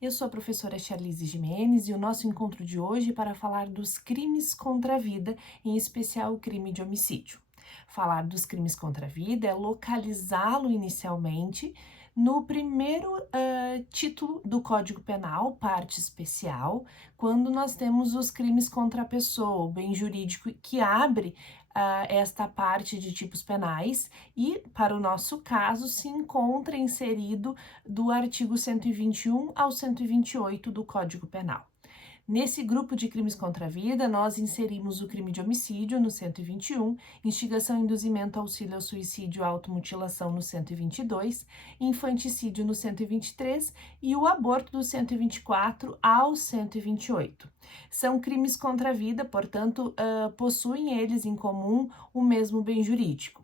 Eu sou a professora Charlize Gimenez e o nosso encontro de hoje é para falar dos crimes contra a vida, em especial o crime de homicídio. Falar dos crimes contra a vida é localizá-lo inicialmente no primeiro título do Código Penal, parte especial, quando nós temos os crimes contra a pessoa, o bem jurídico que abre esta parte de tipos penais e, para o nosso caso, se encontra inserido do artigo 121 ao 128 do Código Penal. Nesse grupo de crimes contra a vida, nós inserimos o crime de homicídio no 121, instigação, induzimento, auxílio ao suicídio, automutilação no 122, infanticídio no 123 e o aborto do 124 ao 128. São crimes contra a vida, portanto, possuem eles em comum o mesmo bem jurídico.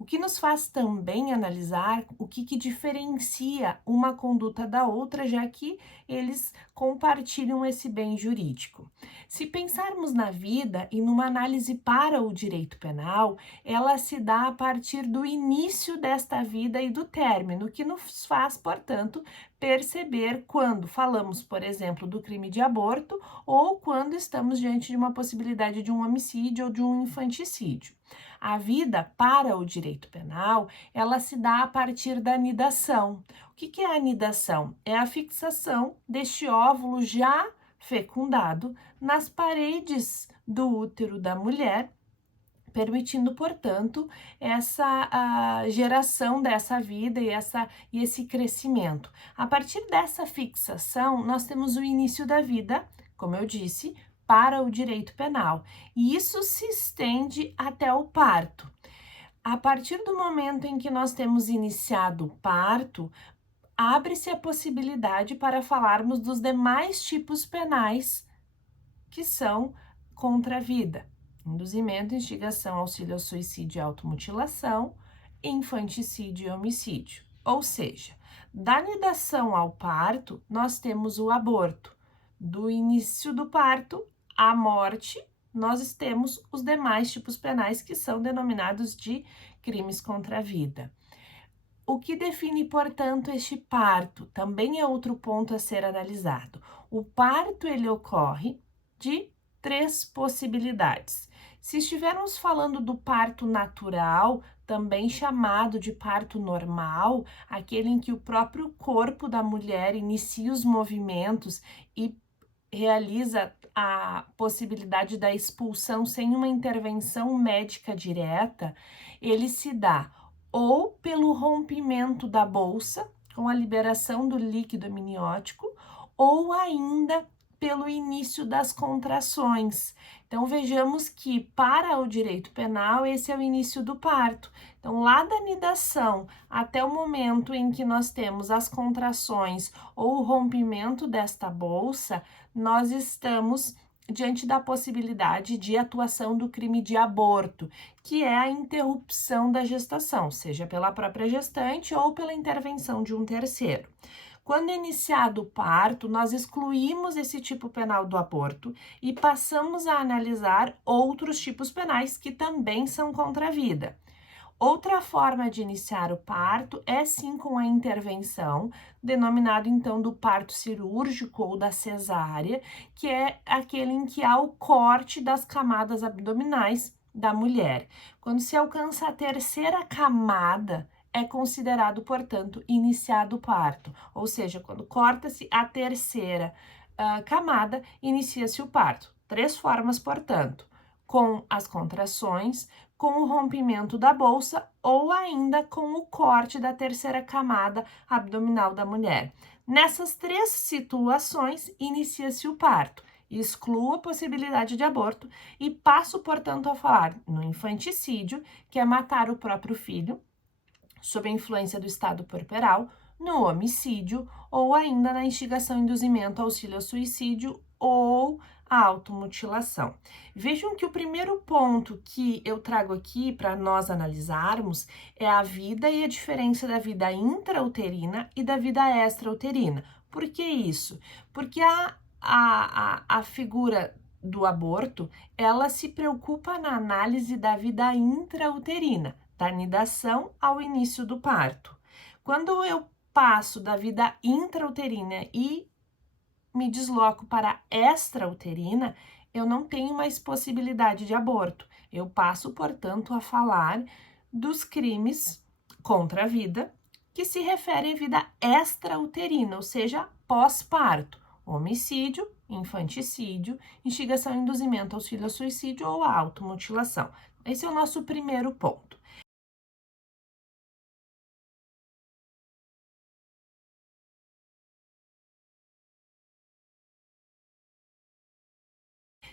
O que nos faz também analisar o que diferencia uma conduta da outra, já que eles compartilham esse bem jurídico. Se pensarmos na vida e numa análise para o direito penal, ela se dá a partir do início desta vida e do término, que nos faz, portanto, perceber quando falamos, por exemplo, do crime de aborto ou quando estamos diante de uma possibilidade de um homicídio ou de um infanticídio. A vida para o direito penal, ela se dá a partir da anidação. O que é a anidação? É a fixação deste óvulo já fecundado nas paredes do útero da mulher, permitindo, portanto, essa geração dessa vida e esse crescimento. A partir dessa fixação, nós temos o início da vida, como eu disse, para o direito penal, e isso se estende até o parto. A partir do momento em que nós temos iniciado o parto, abre-se a possibilidade para falarmos dos demais tipos penais que são contra a vida: induzimento, instigação, auxílio ao suicídio e automutilação, infanticídio e homicídio. Ou seja, da anidação ao parto, nós temos o aborto. Do início do parto à morte, nós temos os demais tipos penais que são denominados de crimes contra a vida. O que define, portanto, este parto também é outro ponto a ser analisado. O parto ele ocorre de três possibilidades. Se estivermos falando do parto natural, também chamado de parto normal, aquele em que o próprio corpo da mulher inicia os movimentos e realiza a possibilidade da expulsão sem uma intervenção médica direta, ele se dá ou pelo rompimento da bolsa, com a liberação do líquido amniótico, ou ainda pelo início das contrações. Então, vejamos que, para o direito penal, esse é o início do parto. Então, lá da anidação até o momento em que nós temos as contrações ou o rompimento desta bolsa, nós estamos diante da possibilidade de atuação do crime de aborto, que é a interrupção da gestação, seja pela própria gestante ou pela intervenção de um terceiro. Quando é iniciado o parto, nós excluímos esse tipo penal do aborto e passamos a analisar outros tipos penais que também são contra a vida. Outra forma de iniciar o parto é sim com a intervenção, denominado então do parto cirúrgico ou da cesárea, que é aquele em que há o corte das camadas abdominais da mulher. Quando se alcança a terceira camada, é considerado, portanto, iniciado o parto, ou seja, quando corta-se a terceira camada, inicia-se o parto. Três formas, portanto: com as contrações, com o rompimento da bolsa ou ainda com o corte da terceira camada abdominal da mulher. Nessas três situações, inicia-se o parto. Excluo a possibilidade de aborto e passo, portanto, a falar no infanticídio, que é matar o próprio filho, sob a influência do estado puerperal, no homicídio ou ainda na instigação, induzimento, auxílio ao suicídio ou a automutilação. Vejam que o primeiro ponto que eu trago aqui para nós analisarmos é a vida e a diferença da vida intrauterina e da vida extrauterina. Por que isso? Porque a figura do aborto, ela se preocupa na análise da vida intrauterina, da anidação ao início do parto. Quando eu passo da vida intrauterina e me desloco para a extrauterina, eu não tenho mais possibilidade de aborto. Eu passo, portanto, a falar dos crimes contra a vida que se referem à vida extrauterina, ou seja, pós-parto, homicídio, infanticídio, instigação e induzimento ao auxílio-suicídio ou à automutilação. Esse é o nosso primeiro ponto.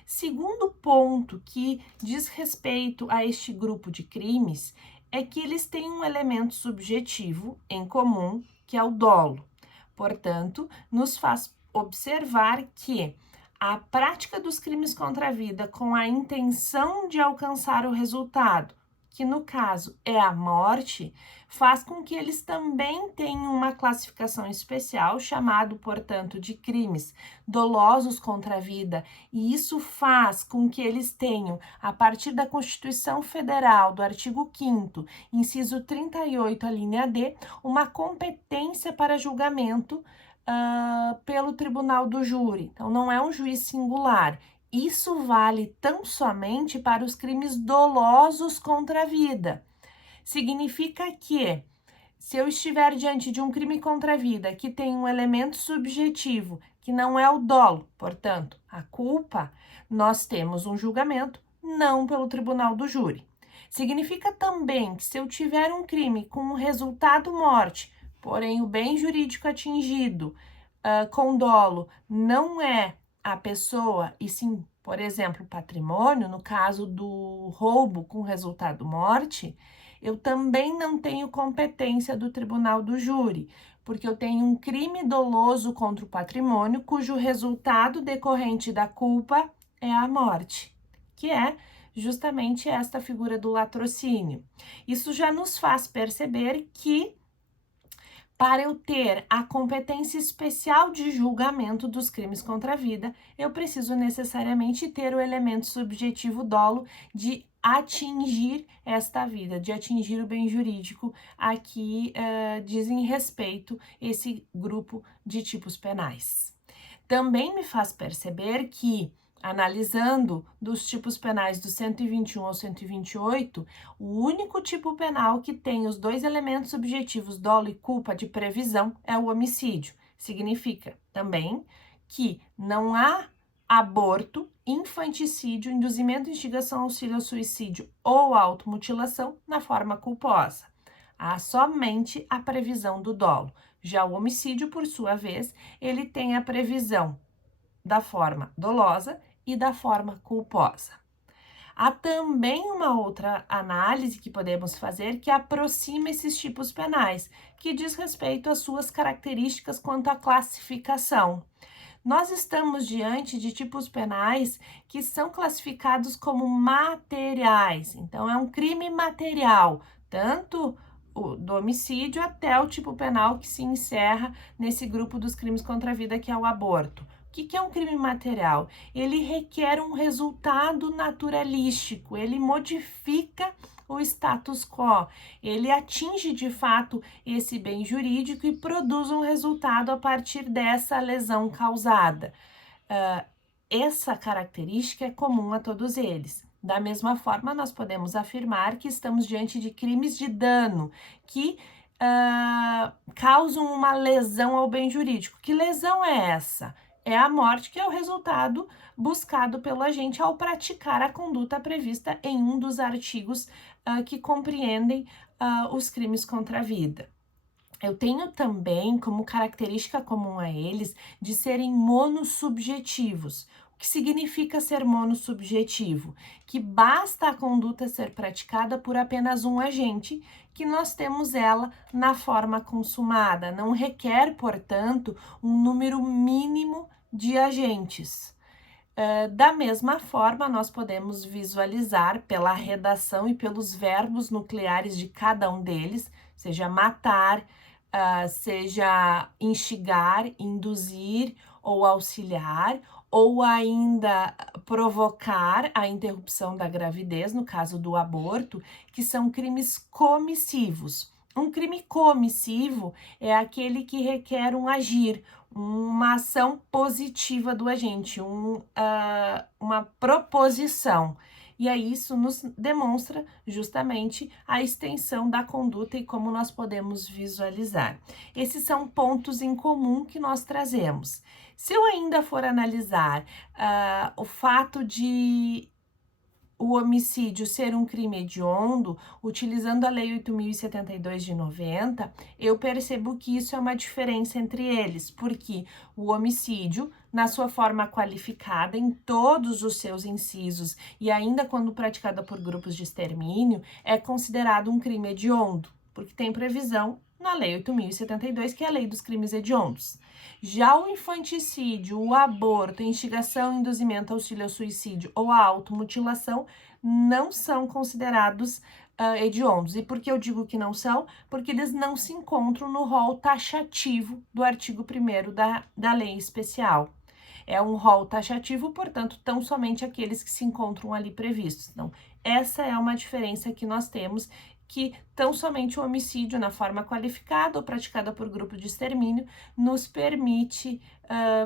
Segundo ponto que diz respeito a este grupo de crimes é que eles têm um elemento subjetivo em comum, que é o dolo. Portanto, nos faz observar que a prática dos crimes contra a vida com a intenção de alcançar o resultado, que no caso é a morte, faz com que eles também tenham uma classificação especial, chamado, portanto, de crimes dolosos contra a vida, e isso faz com que eles tenham, a partir da Constituição Federal, do artigo 5º, inciso 38, a linha D, uma competência para julgamento pelo tribunal do júri. Então, não é um juiz singular. Isso vale tão somente para os crimes dolosos contra a vida. Significa que, se eu estiver diante de um crime contra a vida que tem um elemento subjetivo, que não é o dolo, portanto, a culpa, nós temos um julgamento não pelo tribunal do júri. Significa também que, se eu tiver um crime com um resultado morte, porém o bem jurídico atingido com dolo não é a pessoa, e sim, por exemplo, patrimônio, no caso do roubo com resultado morte, eu também não tenho competência do tribunal do júri, porque eu tenho um crime doloso contra o patrimônio, cujo resultado decorrente da culpa é a morte, que é justamente esta figura do latrocínio. Isso já nos faz perceber que, para eu ter a competência especial de julgamento dos crimes contra a vida, eu preciso necessariamente ter o elemento subjetivo dolo de atingir esta vida, de atingir o bem jurídico a que dizem respeito esse grupo de tipos penais. Também me faz perceber que, analisando dos tipos penais do 121 ao 128, o único tipo penal que tem os dois elementos subjetivos, dolo e culpa, de previsão é o homicídio. Significa também que não há aborto, infanticídio, induzimento, instigação, auxílio ao suicídio ou automutilação na forma culposa. Há somente a previsão do dolo. Já o homicídio, por sua vez, ele tem a previsão da forma dolosa e da forma culposa. Há também uma outra análise que podemos fazer que aproxima esses tipos penais, que diz respeito às suas características quanto à classificação. Nós estamos diante de tipos penais que são classificados como materiais. Então, é um crime material, tanto do homicídio até o tipo penal que se encerra nesse grupo dos crimes contra a vida, que é o aborto. O que é um crime material? Ele requer um resultado naturalístico, ele modifica o status quo, ele atinge de fato esse bem jurídico e produz um resultado a partir dessa lesão causada. Essa característica é comum a todos eles. Da mesma forma, nós podemos afirmar que estamos diante de crimes de dano que causam uma lesão ao bem jurídico. Que lesão é essa? É a morte, que é o resultado buscado pelo agente ao praticar a conduta prevista em um dos artigos que compreendem os crimes contra a vida. Eu tenho também como característica comum a eles de serem monossubjetivos. O que significa ser monossubjetivo? Que basta a conduta ser praticada por apenas um agente, que nós temos ela na forma consumada. Não requer, portanto, um número mínimo de agentes. Da mesma forma, nós podemos visualizar pela redação e pelos verbos nucleares de cada um deles, seja matar, seja instigar, induzir ou auxiliar, ou ainda provocar a interrupção da gravidez, no caso do aborto, que são crimes comissivos. Um crime comissivo é aquele que requer um agir, uma ação positiva do agente, uma proposição. E aí isso nos demonstra justamente a extensão da conduta e como nós podemos visualizar. Esses são pontos em comum que nós trazemos. Se eu ainda for analisar o fato de o homicídio ser um crime hediondo, utilizando a Lei 8.072 de 90, eu percebo que isso é uma diferença entre eles, porque o homicídio, na sua forma qualificada, em todos os seus incisos, e ainda quando praticada por grupos de extermínio, é considerado um crime hediondo, porque tem previsão na Lei 8.072, que é a Lei dos Crimes Hediondos. Já o infanticídio, o aborto, a instigação, induzimento, auxílio ao suicídio ou a automutilação não são considerados hediondos. E por que eu digo que não são? Porque eles não se encontram no rol taxativo do artigo 1º da lei especial. É um rol taxativo, portanto, tão somente aqueles que se encontram ali previstos. Então, essa é uma diferença que nós temos, que tão somente o homicídio na forma qualificada ou praticada por grupo de extermínio nos permite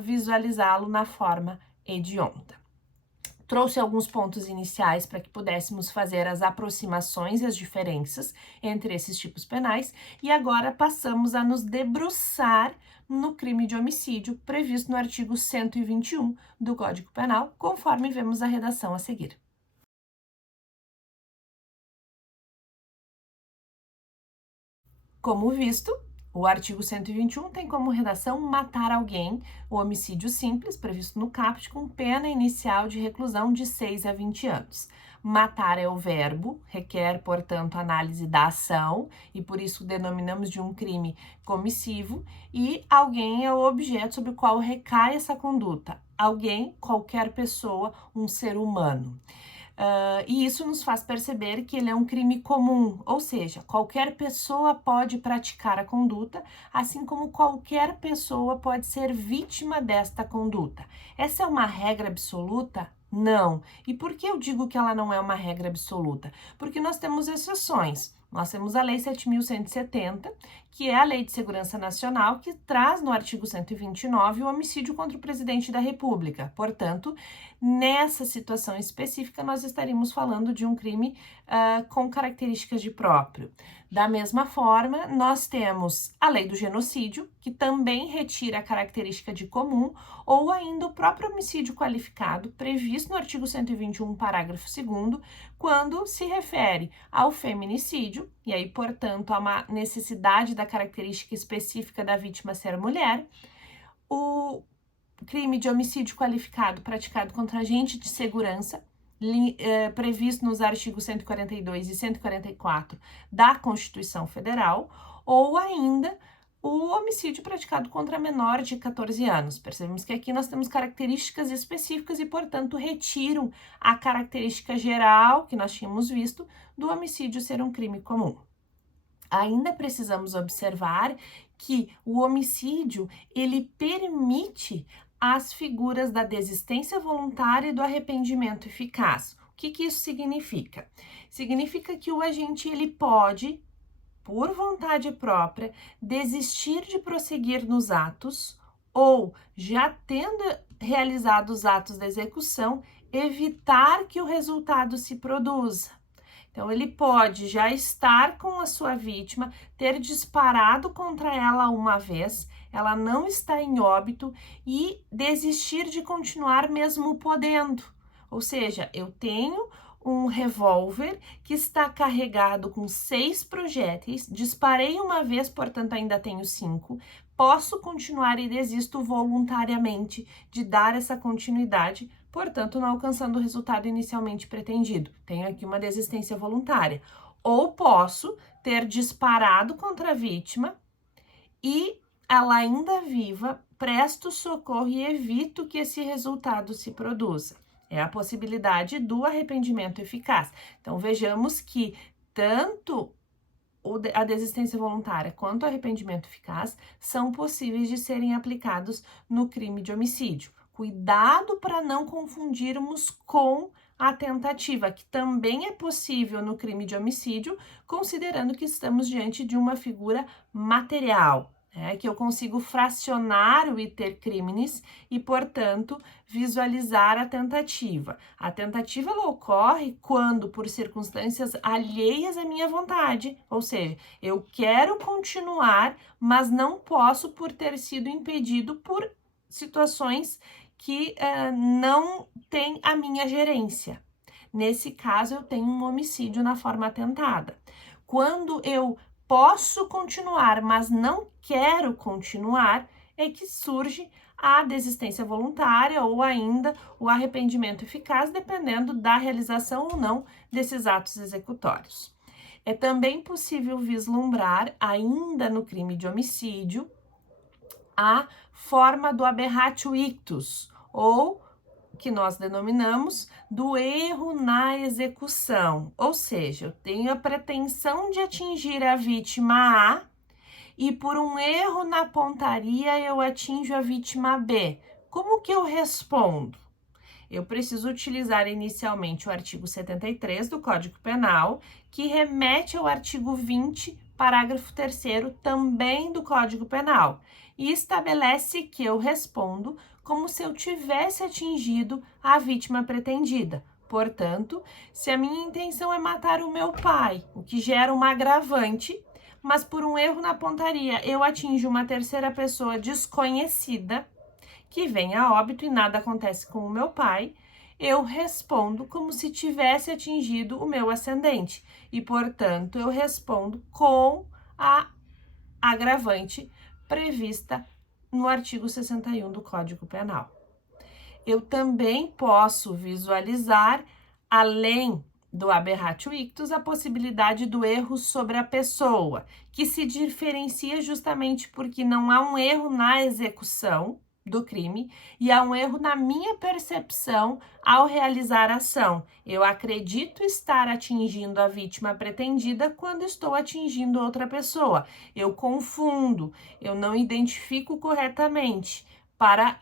visualizá-lo na forma hedionda. Trouxe alguns pontos iniciais para que pudéssemos fazer as aproximações e as diferenças entre esses tipos penais, e agora passamos a nos debruçar no crime de homicídio previsto no artigo 121 do Código Penal, conforme vemos a redação a seguir. Como visto, o artigo 121 tem como redação matar alguém, o homicídio simples, previsto no caput, com pena inicial de reclusão de 6 a 20 anos. Matar é o verbo, requer, portanto, análise da ação, e por isso denominamos de um crime comissivo, e alguém é o objeto sobre o qual recai essa conduta. Alguém, qualquer pessoa, um ser humano. E isso nos faz perceber que ele é um crime comum, ou seja, qualquer pessoa pode praticar a conduta, assim como qualquer pessoa pode ser vítima desta conduta. Essa é uma regra absoluta? Não. E por que eu digo que ela não é uma regra absoluta? Porque nós temos exceções. Nós temos a Lei 7.170, que é a Lei de Segurança Nacional, que traz no artigo 129 o homicídio contra o presidente da República. Portanto, nessa situação específica, nós estaríamos falando de um crime com características de próprio. Da mesma forma, nós temos a Lei do Genocídio, que também retira a característica de comum, ou ainda o próprio homicídio qualificado, previsto no artigo 121, parágrafo 2º, quando se refere ao feminicídio, e aí, portanto, há uma necessidade da característica específica da vítima ser mulher, o crime de homicídio qualificado praticado contra agente de segurança, previsto nos artigos 142 e 144 da Constituição Federal, ou ainda o homicídio praticado contra menor de 14 anos. Percebemos que aqui nós temos características específicas e, portanto, retiram a característica geral que nós tínhamos visto do homicídio ser um crime comum. Ainda precisamos observar que o homicídio, ele permite as figuras da desistência voluntária e do arrependimento eficaz. O que isso significa? Significa que o agente, ele pode, por vontade própria, desistir de prosseguir nos atos ou, já tendo realizado os atos da execução, evitar que o resultado se produza. Então, ele pode já estar com a sua vítima, ter disparado contra ela uma vez, ela não está em óbito e desistir de continuar mesmo podendo. Ou seja, eu tenho um revólver que está carregado com 6 projéteis, disparei uma vez, portanto ainda tenho 5, posso continuar e desisto voluntariamente de dar essa continuidade, portanto não alcançando o resultado inicialmente pretendido. Tenho aqui uma desistência voluntária. Ou posso ter disparado contra a vítima e ela ainda viva, presto socorro e evito que esse resultado se produza. É a possibilidade do arrependimento eficaz. Então, vejamos que tanto a desistência voluntária quanto o arrependimento eficaz são possíveis de serem aplicados no crime de homicídio. Cuidado para não confundirmos com a tentativa, que também é possível no crime de homicídio, considerando que estamos diante de uma figura material. Que eu consigo fracionar o iter criminis e, portanto, visualizar a tentativa. A tentativa ela ocorre quando, por circunstâncias alheias à minha vontade, ou seja, eu quero continuar, mas não posso por ter sido impedido por situações que não têm a minha gerência. Nesse caso, eu tenho um homicídio na forma tentada. Quando eu posso continuar, mas não quero continuar, é que surge a desistência voluntária ou ainda o arrependimento eficaz, dependendo da realização ou não desses atos executórios. É também possível vislumbrar, ainda no crime de homicídio, a forma do aberratio ictus, ou que nós denominamos do erro na execução, ou seja, eu tenho a pretensão de atingir a vítima A e por um erro na pontaria eu atinjo a vítima B. Como que eu respondo? Eu preciso utilizar inicialmente o artigo 73 do Código Penal, que remete ao artigo 20, parágrafo 3º, também do Código Penal, e estabelece que eu respondo como se eu tivesse atingido a vítima pretendida. Portanto, se a minha intenção é matar o meu pai, o que gera uma agravante, mas por um erro na pontaria eu atinjo uma terceira pessoa desconhecida, que vem a óbito e nada acontece com o meu pai, eu respondo como se tivesse atingido o meu ascendente e, portanto, eu respondo com a agravante prevista no artigo 61 do Código Penal. Eu também posso visualizar, além do aberratio ictus, a possibilidade do erro sobre a pessoa, que se diferencia justamente porque não há um erro na execução do crime e há um erro na minha percepção ao realizar a ação. Eu acredito estar atingindo a vítima pretendida quando estou atingindo outra pessoa. Eu confundo, eu não identifico corretamente. Para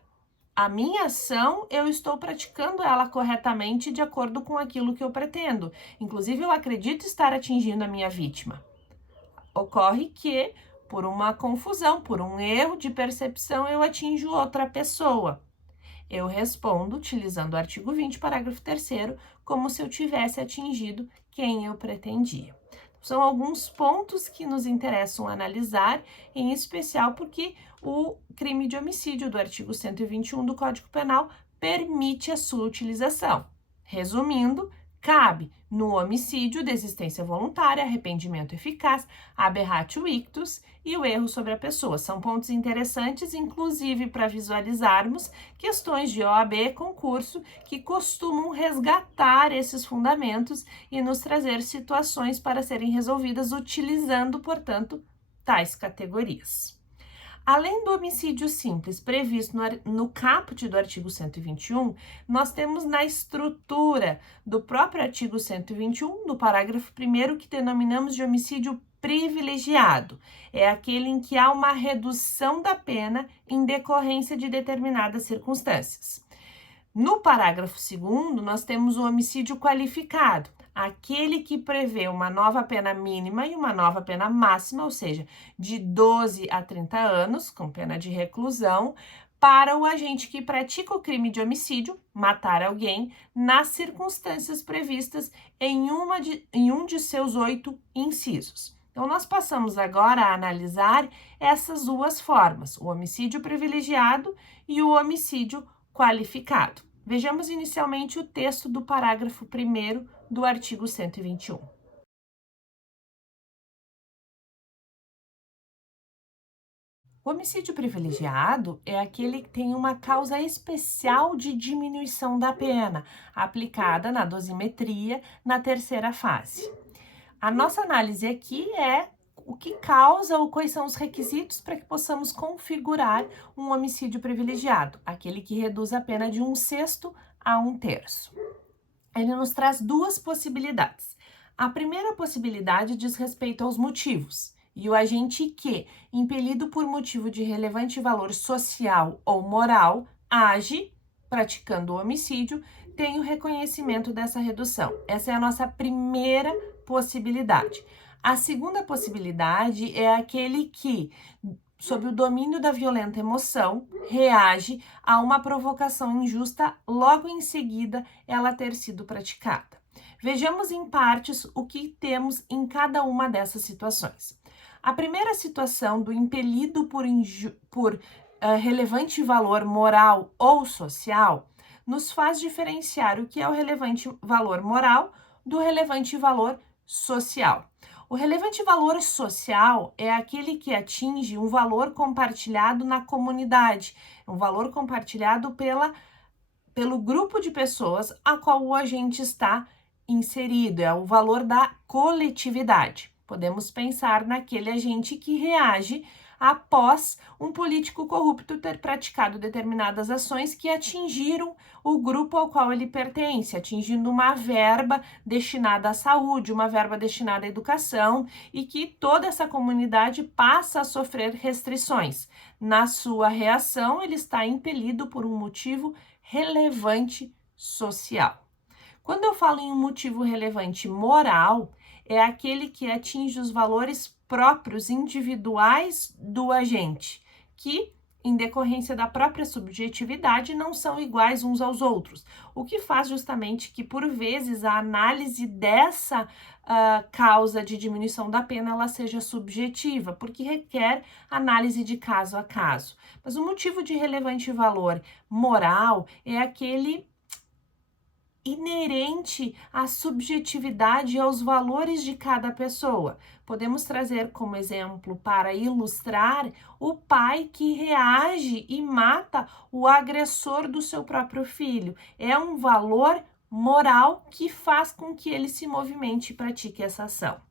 a minha ação, eu estou praticando ela corretamente de acordo com aquilo que eu pretendo. Inclusive, eu acredito estar atingindo a minha vítima. Ocorre que, por uma confusão, por um erro de percepção, eu atinjo outra pessoa. Eu respondo utilizando o artigo 20, parágrafo 3º, como se eu tivesse atingido quem eu pretendia. São alguns pontos que nos interessam analisar, em especial porque o crime de homicídio do artigo 121 do Código Penal permite a sua utilização. Resumindo, cabe no homicídio desistência voluntária, arrependimento eficaz, aberratio ictus e o erro sobre a pessoa. São pontos interessantes, inclusive para visualizarmos questões de OAB concurso que costumam resgatar esses fundamentos e nos trazer situações para serem resolvidas utilizando, portanto, tais categorias. Além do homicídio simples previsto no caput do artigo 121, nós temos na estrutura do próprio artigo 121, no parágrafo 1º, que denominamos de homicídio privilegiado. É aquele em que há uma redução da pena em decorrência de determinadas circunstâncias. No parágrafo 2º, nós temos o homicídio qualificado, aquele que prevê uma nova pena mínima e uma nova pena máxima, ou seja, de 12 a 30 anos, com pena de reclusão, para o agente que pratica o crime de homicídio, matar alguém, nas circunstâncias previstas em um de seus 8 incisos. Então, nós passamos agora a analisar essas duas formas, o homicídio privilegiado e o homicídio qualificado. Vejamos inicialmente o texto do parágrafo 1º do artigo 121. O homicídio privilegiado é aquele que tem uma causa especial de diminuição da pena, aplicada na dosimetria na terceira fase. A nossa análise aqui é o que causa ou quais são os requisitos para que possamos configurar um homicídio privilegiado, aquele que reduz a pena de 1/6 a 1/3. Ele nos traz duas possibilidades. A primeira possibilidade diz respeito aos motivos, e o agente que, impelido por motivo de relevante valor social ou moral, age praticando o homicídio, tem o reconhecimento dessa redução. Essa é a nossa primeira possibilidade. A segunda possibilidade é aquele que, sob o domínio da violenta emoção, reage a uma provocação injusta logo em seguida ela ter sido praticada. Vejamos em partes o que temos em cada uma dessas situações. A primeira situação do impelido por relevante valor moral ou social nos faz diferenciar o que é o relevante valor moral do relevante valor social. O relevante valor social é aquele que atinge um valor compartilhado na comunidade, um valor compartilhado pelo grupo de pessoas a qual o agente está inserido, é o valor da coletividade. Podemos pensar naquele agente que reage após um político corrupto ter praticado determinadas ações que atingiram o grupo ao qual ele pertence, atingindo uma verba destinada à saúde, uma verba destinada à educação, e que toda essa comunidade passa a sofrer restrições. Na sua reação, ele está impelido por um motivo relevante social. Quando eu falo em um motivo relevante moral, é aquele que atinge os valores próprios individuais do agente, que, em decorrência da própria subjetividade, não são iguais uns aos outros, o que faz justamente que, por vezes, a análise dessa causa de diminuição da pena ela seja subjetiva, porque requer análise de caso a caso. Mas o motivo de relevante valor moral é aquele inerente à subjetividade e aos valores de cada pessoa. Podemos trazer como exemplo, para ilustrar, o pai que reage e mata o agressor do seu próprio filho. É um valor moral que faz com que ele se movimente e pratique essa ação.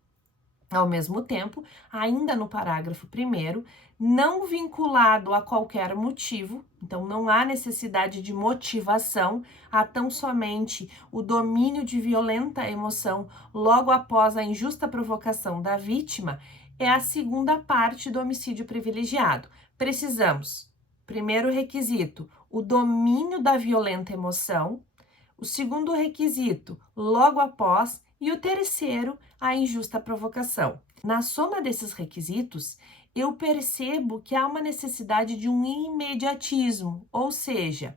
Ao mesmo tempo, ainda no parágrafo 1º, não vinculado a qualquer motivo, então não há necessidade de motivação, há tão somente o domínio de violenta emoção logo após a injusta provocação da vítima, é a segunda parte do homicídio privilegiado. Precisamos, primeiro requisito, o domínio da violenta emoção, o segundo requisito, logo após, e o terceiro, a injusta provocação. Na soma desses requisitos, eu percebo que há uma necessidade de um imediatismo, ou seja,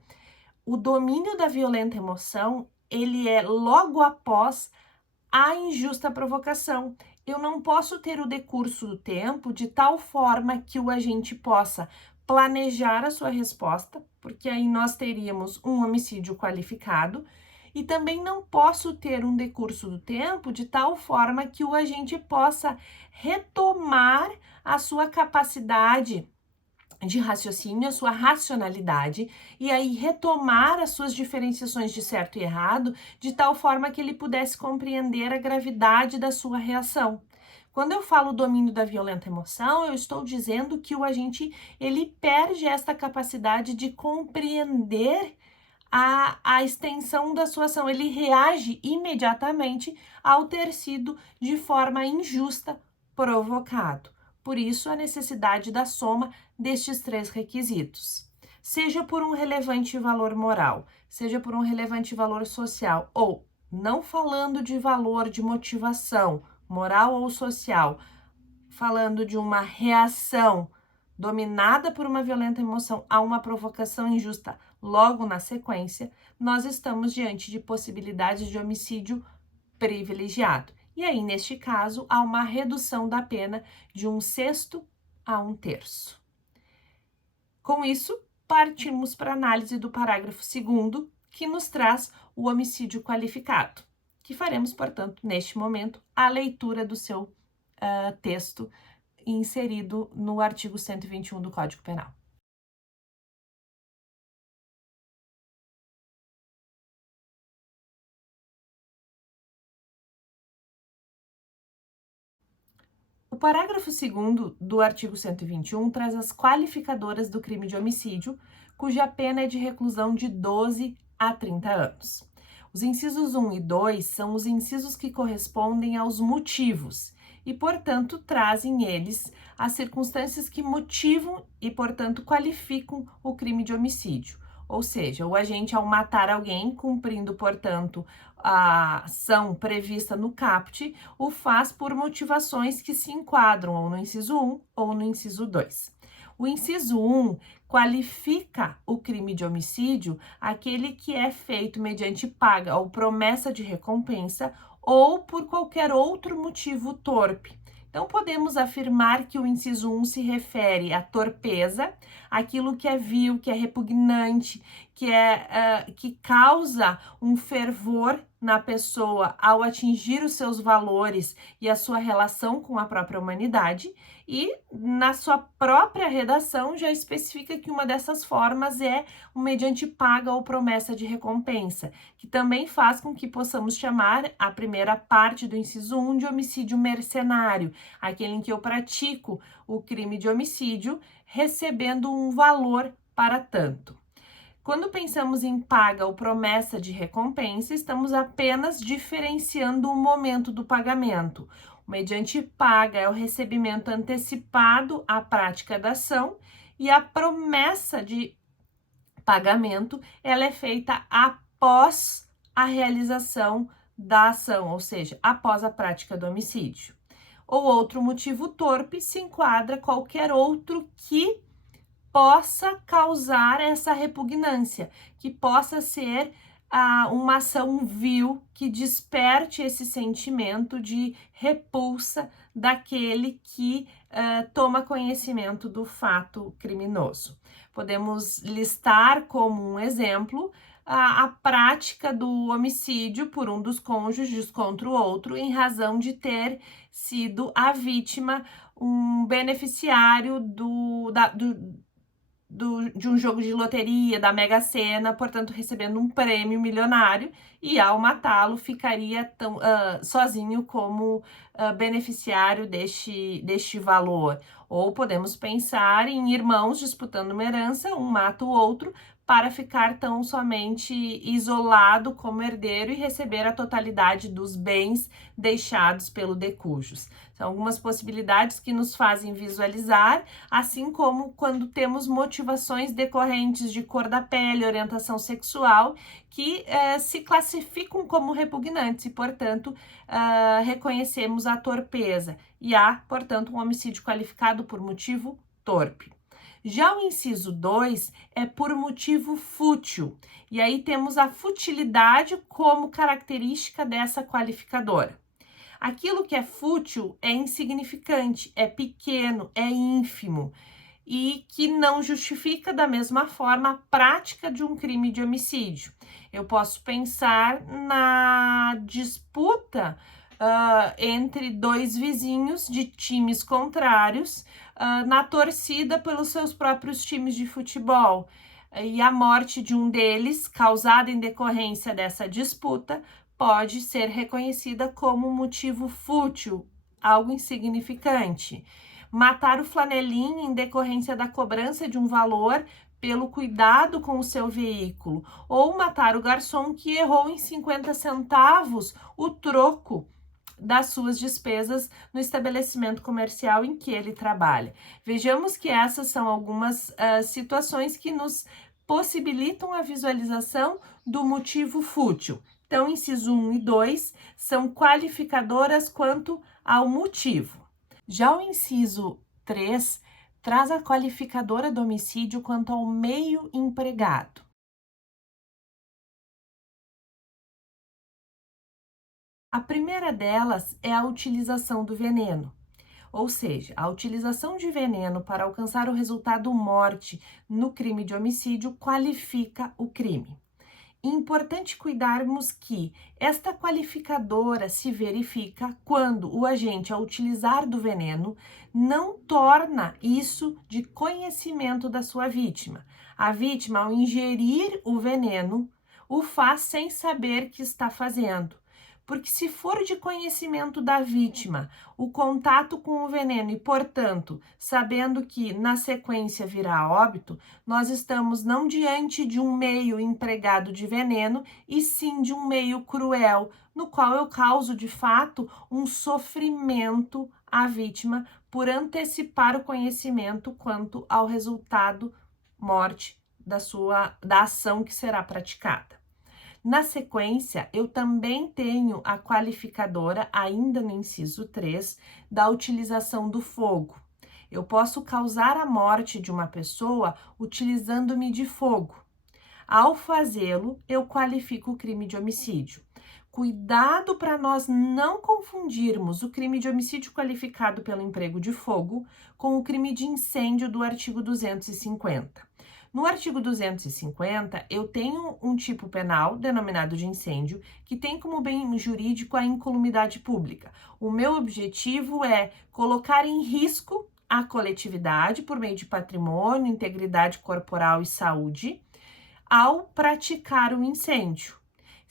o domínio da violenta emoção, ele é logo após a injusta provocação. Eu não posso ter o decurso do tempo de tal forma que o agente possa planejar a sua resposta, porque aí nós teríamos um homicídio qualificado, e também não posso ter um decurso do tempo de tal forma que o agente possa retomar a sua capacidade de raciocínio, a sua racionalidade, e aí retomar as suas diferenciações de certo e errado, de tal forma que ele pudesse compreender a gravidade da sua reação. Quando eu falo domínio da violenta emoção, eu estou dizendo que o agente, ele perde esta capacidade de compreender a extensão da sua ação, ele reage imediatamente ao ter sido de forma injusta provocado. Por isso, a necessidade da soma destes três requisitos. Seja por um relevante valor moral, seja por um relevante valor social, ou, não falando de valor de motivação, moral ou social, falando de uma reação dominada por uma violenta emoção a uma provocação injusta logo na sequência, nós estamos diante de possibilidades de homicídio privilegiado. E aí, neste caso, há uma redução da pena de 1/6 a 1/3. Com isso, partimos para a análise do parágrafo 2º, que nos traz o homicídio qualificado, que faremos, portanto, neste momento, a leitura do seu texto inserido no artigo 121 do Código Penal. O parágrafo 2º do artigo 121 traz as qualificadoras do crime de homicídio, cuja pena é de reclusão de 12 a 30 anos. Os incisos 1 e 2 são os incisos que correspondem aos motivos e, portanto, trazem eles as circunstâncias que motivam e, portanto, qualificam o crime de homicídio. Ou seja, o agente, ao matar alguém, cumprindo, portanto, a ação prevista no caput, o faz por motivações que se enquadram ou no inciso 1 ou no inciso 2. O inciso 1 qualifica o crime de homicídio aquele que é feito mediante paga ou promessa de recompensa ou por qualquer outro motivo torpe. Então, podemos afirmar que o inciso 1 se refere à torpeza, aquilo que é vil, que é repugnante, que causa um fervor na pessoa ao atingir os seus valores e a sua relação com a própria humanidade, e na sua própria redação já especifica que uma dessas formas é o mediante paga ou promessa de recompensa, que também faz com que possamos chamar a primeira parte do inciso 1 de homicídio mercenário, aquele em que eu pratico o crime de homicídio recebendo um valor para tanto. Quando pensamos em paga ou promessa de recompensa, estamos apenas diferenciando o momento do pagamento. O mediante paga é o recebimento antecipado à prática da ação e a promessa de pagamento, ela é feita após a realização da ação, ou seja, após a prática do homicídio. Ou outro motivo torpe se enquadra qualquer outro que possa causar essa repugnância, que possa ser uma ação vil que desperte esse sentimento de repulsa daquele que toma conhecimento do fato criminoso. Podemos listar como um exemplo a prática do homicídio por um dos cônjuges contra o outro em razão de ter sido a vítima um beneficiário de um jogo de loteria, da Mega Sena, portanto, recebendo um prêmio milionário, e ao matá-lo ficaria sozinho como beneficiário deste valor. Ou podemos pensar em irmãos disputando uma herança, um mata o outro, para ficar tão somente isolado como herdeiro e receber a totalidade dos bens deixados pelo decujus. São algumas possibilidades que nos fazem visualizar, assim como quando temos motivações decorrentes de cor da pele, orientação sexual, que se classificam como repugnantes e, portanto, reconhecemos a torpeza. E há, portanto, um homicídio qualificado por motivo torpe. Já o inciso 2 é por motivo fútil, e aí temos a futilidade como característica dessa qualificadora. Aquilo que é fútil é insignificante, é pequeno, é ínfimo e que não justifica da mesma forma a prática de um crime de homicídio. Eu posso pensar na disputa entre dois vizinhos de times contrários na torcida pelos seus próprios times de futebol. E a morte de um deles, causada em decorrência dessa disputa, pode ser reconhecida como motivo fútil, algo insignificante. Matar o flanelinha em decorrência da cobrança de um valor pelo cuidado com o seu veículo, ou matar o garçom que errou em 50 centavos o troco das suas despesas no estabelecimento comercial em que ele trabalha. Vejamos que essas são algumas situações que nos possibilitam a visualização do motivo fútil. Então, inciso 1 e 2 são qualificadoras quanto ao motivo. Já o inciso 3 traz a qualificadora do homicídio quanto ao meio empregado. A primeira delas é a utilização do veneno, ou seja, a utilização de veneno para alcançar o resultado morte no crime de homicídio qualifica o crime. Importante cuidarmos que esta qualificadora se verifica quando o agente, ao utilizar do veneno, não torna isso de conhecimento da sua vítima. A vítima, ao ingerir o veneno, o faz sem saber que está fazendo. Porque se for de conhecimento da vítima o contato com o veneno e, portanto, sabendo que na sequência virá óbito, nós estamos não diante de um meio empregado de veneno, e sim de um meio cruel, no qual eu causo, de fato, um sofrimento à vítima por antecipar o conhecimento quanto ao resultado morte da ação que será praticada. Na sequência, eu também tenho a qualificadora, ainda no inciso 3, da utilização do fogo. Eu posso causar a morte de uma pessoa utilizando-me de fogo. Ao fazê-lo, eu qualifico o crime de homicídio. Cuidado para nós não confundirmos o crime de homicídio qualificado pelo emprego de fogo com o crime de incêndio do artigo 250. No artigo 250, eu tenho um tipo penal denominado de incêndio, que tem como bem jurídico a incolumidade pública. O meu objetivo é colocar em risco a coletividade por meio de patrimônio, integridade corporal e saúde, ao praticar o incêndio.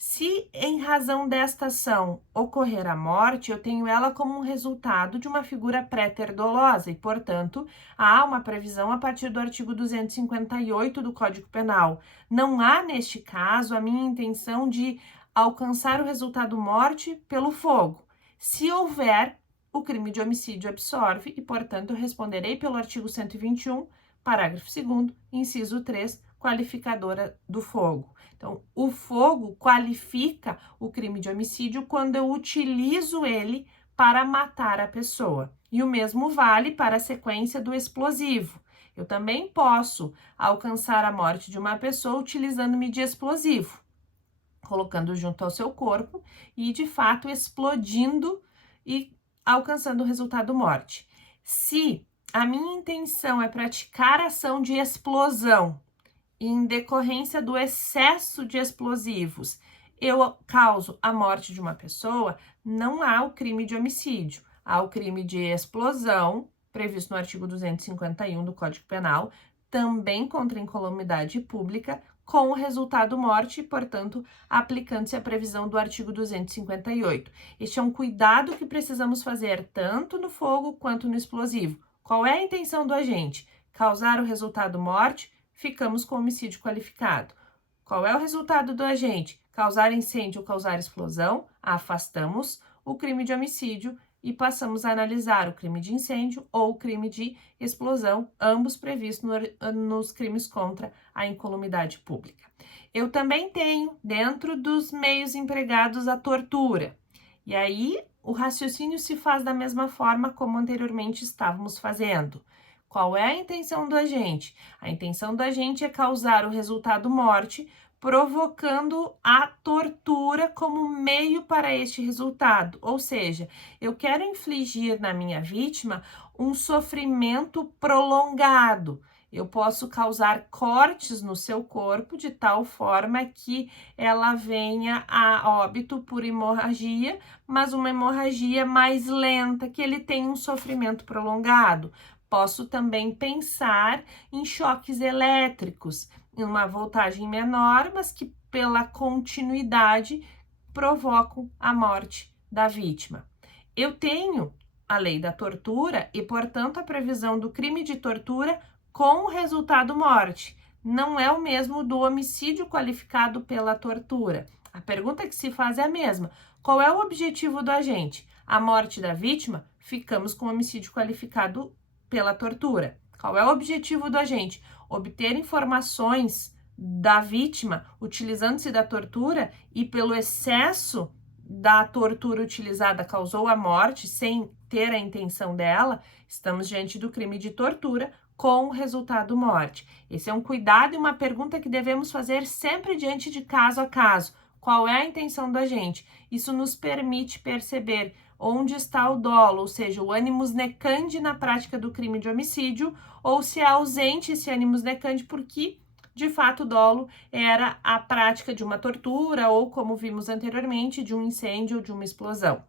Se, em razão desta ação, ocorrer a morte, eu tenho ela como um resultado de uma figura pré-ter-dolosa e, portanto, há uma previsão a partir do artigo 258 do Código Penal. Não há, neste caso, a minha intenção de alcançar o resultado morte pelo fogo. Se houver, o crime de homicídio absorve e, portanto, eu responderei pelo artigo 121, parágrafo 2º, inciso 3, qualificadora do fogo. Então, o fogo qualifica o crime de homicídio quando eu utilizo ele para matar a pessoa. E o mesmo vale para a sequência do explosivo. Eu também posso alcançar a morte de uma pessoa utilizando-me de explosivo, colocando junto ao seu corpo e, de fato, explodindo e alcançando o resultado morte. Se a minha intenção é praticar ação de explosão, em decorrência do excesso de explosivos, eu causo a morte de uma pessoa, não há o crime de homicídio. Há o crime de explosão, previsto no artigo 251 do Código Penal, também contra a incolumidade pública, com o resultado morte, e, portanto, aplicando-se a previsão do artigo 258. Este é um cuidado que precisamos fazer tanto no fogo quanto no explosivo. Qual é a intenção do agente? Causar o resultado morte, ficamos com homicídio qualificado. Qual é o resultado do agente? Causar incêndio ou causar explosão, afastamos o crime de homicídio e passamos a analisar o crime de incêndio ou o crime de explosão, ambos previstos nos crimes contra a incolumidade pública. Eu também tenho, dentro dos meios empregados, a tortura. E aí, o raciocínio se faz da mesma forma como anteriormente estávamos fazendo. Qual é a intenção do agente? A intenção do agente é causar o resultado morte, provocando a tortura como meio para este resultado. Ou seja, eu quero infligir na minha vítima um sofrimento prolongado. Eu posso causar cortes no seu corpo de tal forma que ela venha a óbito por hemorragia, mas uma hemorragia mais lenta, que ele tenha um sofrimento prolongado. Posso também pensar em choques elétricos, em uma voltagem menor, mas que pela continuidade provocam a morte da vítima. Eu tenho a lei da tortura e, portanto, a previsão do crime de tortura com o resultado morte. Não é o mesmo do homicídio qualificado pela tortura. A pergunta que se faz é a mesma. Qual é o objetivo do agente? A morte da vítima? Ficamos com homicídio qualificado pela tortura. Qual é o objetivo do agente? Obter informações da vítima utilizando-se da tortura e pelo excesso da tortura utilizada causou a morte sem ter a intenção dela, estamos diante do crime de tortura com o resultado morte. Esse é um cuidado e uma pergunta que devemos fazer sempre diante de caso a caso. Qual é a intenção do agente? Isso nos permite perceber onde está o dolo, ou seja, o animus necandi na prática do crime de homicídio, ou se é ausente esse animus necandi porque, de fato, o dolo era a prática de uma tortura ou, como vimos anteriormente, de um incêndio ou de uma explosão.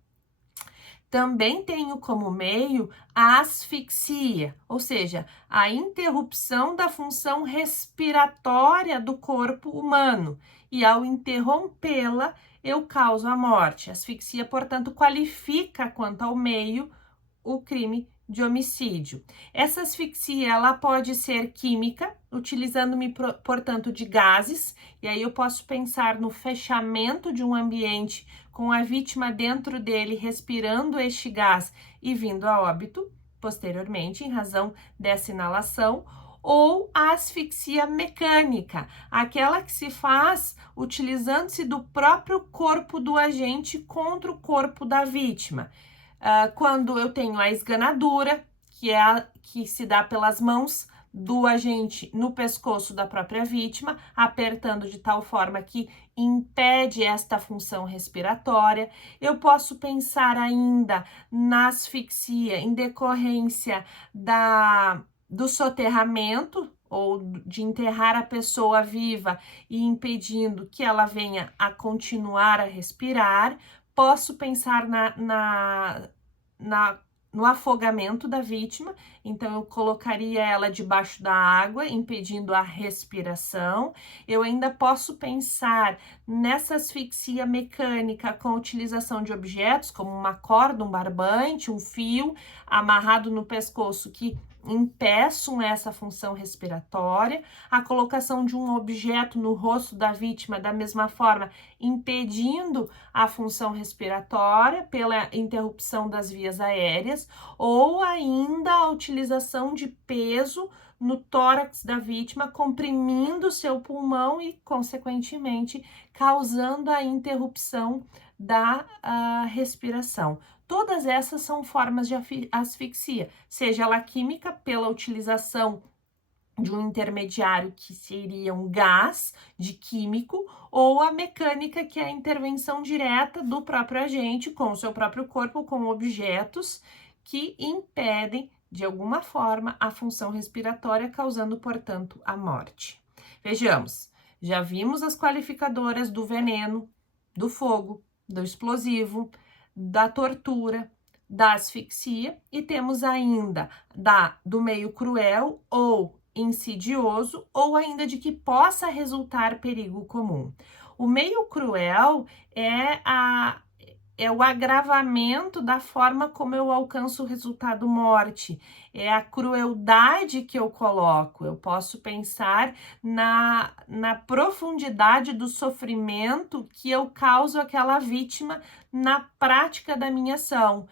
Também tenho como meio a asfixia, ou seja, a interrupção da função respiratória do corpo humano. E ao interrompê-la, eu causo a morte. A asfixia, portanto, qualifica quanto ao meio o crime de homicídio. Essa asfixia, ela pode ser química, utilizando-me, portanto, de gases, e aí eu posso pensar no fechamento de um ambiente com a vítima dentro dele respirando este gás e vindo a óbito, posteriormente, em razão dessa inalação, ou a asfixia mecânica, aquela que se faz utilizando-se do próprio corpo do agente contra o corpo da vítima. Quando eu tenho a esganadura, que se dá pelas mãos do agente no pescoço da própria vítima, apertando de tal forma que impede esta função respiratória. Eu posso pensar ainda na asfixia em decorrência do soterramento, ou de enterrar a pessoa viva e impedindo que ela venha a continuar a respirar. Posso pensar no afogamento da vítima, então eu colocaria ela debaixo da água, impedindo a respiração. Eu ainda posso pensar nessa asfixia mecânica com a utilização de objetos, como uma corda, um barbante, um fio amarrado no pescoço que impeçam essa função respiratória, a colocação de um objeto no rosto da vítima, da mesma forma, impedindo a função respiratória pela interrupção das vias aéreas, ou ainda a utilização de peso no tórax da vítima, comprimindo seu pulmão e, consequentemente, causando a interrupção da respiração. Todas essas são formas de asfixia, seja ela química, pela utilização de um intermediário que seria um gás de químico, ou a mecânica, que é a intervenção direta do próprio agente com o seu próprio corpo, com objetos que impedem, de alguma forma, a função respiratória, causando, portanto, a morte. Vejamos, já vimos as qualificadoras do veneno, do fogo, do explosivo, da tortura, da asfixia, e temos ainda do meio cruel ou insidioso, ou ainda de que possa resultar perigo comum. O meio cruel é o agravamento da forma como eu alcanço o resultado morte, é a crueldade que eu coloco. Eu posso pensar na profundidade do sofrimento que eu causo àquela vítima na prática da minha ação.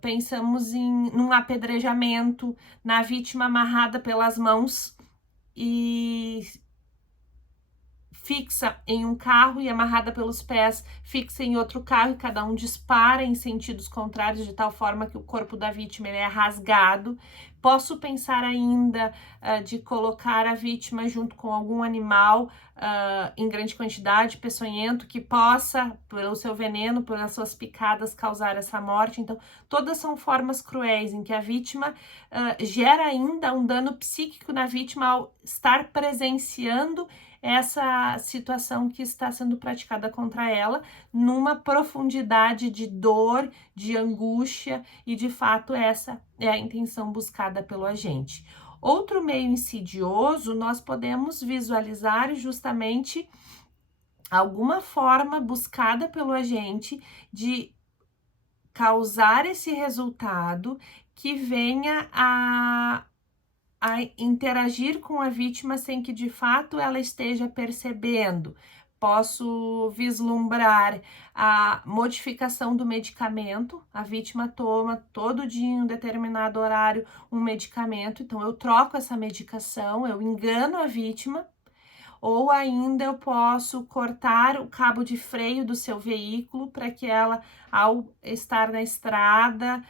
Pensamos num apedrejamento, na vítima amarrada pelas mãos e fixa em um carro e amarrada pelos pés, fixa em outro carro, e cada um dispara em sentidos contrários, de tal forma que o corpo da vítima é rasgado. Posso pensar ainda de colocar a vítima junto com algum animal em grande quantidade, peçonhento, que possa, pelo seu veneno, pelas suas picadas, causar essa morte. Então, todas são formas cruéis em que a vítima gera ainda um dano psíquico na vítima ao estar presenciando essa situação que está sendo praticada contra ela, numa profundidade de dor, de angústia, e de fato essa é a intenção buscada pelo agente. Outro meio insidioso, nós podemos visualizar justamente alguma forma buscada pelo agente de causar esse resultado que venha a interagir com a vítima sem que de fato ela esteja percebendo. Posso vislumbrar a modificação do medicamento. A vítima toma todo dia, em um determinado horário, um medicamento, então eu troco essa medicação, eu engano a vítima. Ou ainda eu posso cortar o cabo de freio do seu veículo para que ela, ao estar na estrada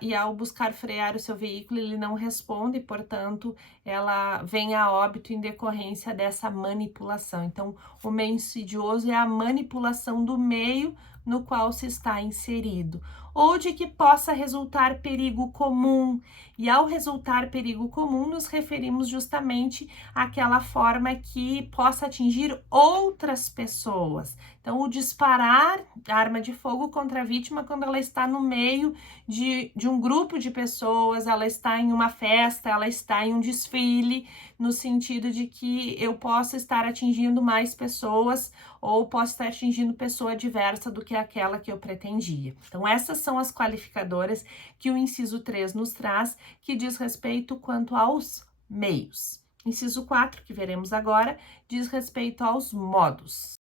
e ao buscar frear o seu veículo, ele não responda e, portanto, ela venha a óbito em decorrência dessa manipulação. Então, o meio insidioso é a manipulação do meio no qual se está inserido, ou de que possa resultar perigo comum. E ao resultar perigo comum, nos referimos justamente àquela forma que possa atingir outras pessoas. Então, o disparar a arma de fogo contra a vítima quando ela está no meio de um grupo de pessoas, ela está em uma festa, ela está em um desfile, no sentido de que eu possa estar atingindo mais pessoas, ou posso estar atingindo pessoa diversa do que aquela que eu pretendia. Então, essas são as qualificadoras que o inciso 3 nos traz, que diz respeito quanto aos meios. Inciso 4, que veremos agora, diz respeito aos modos.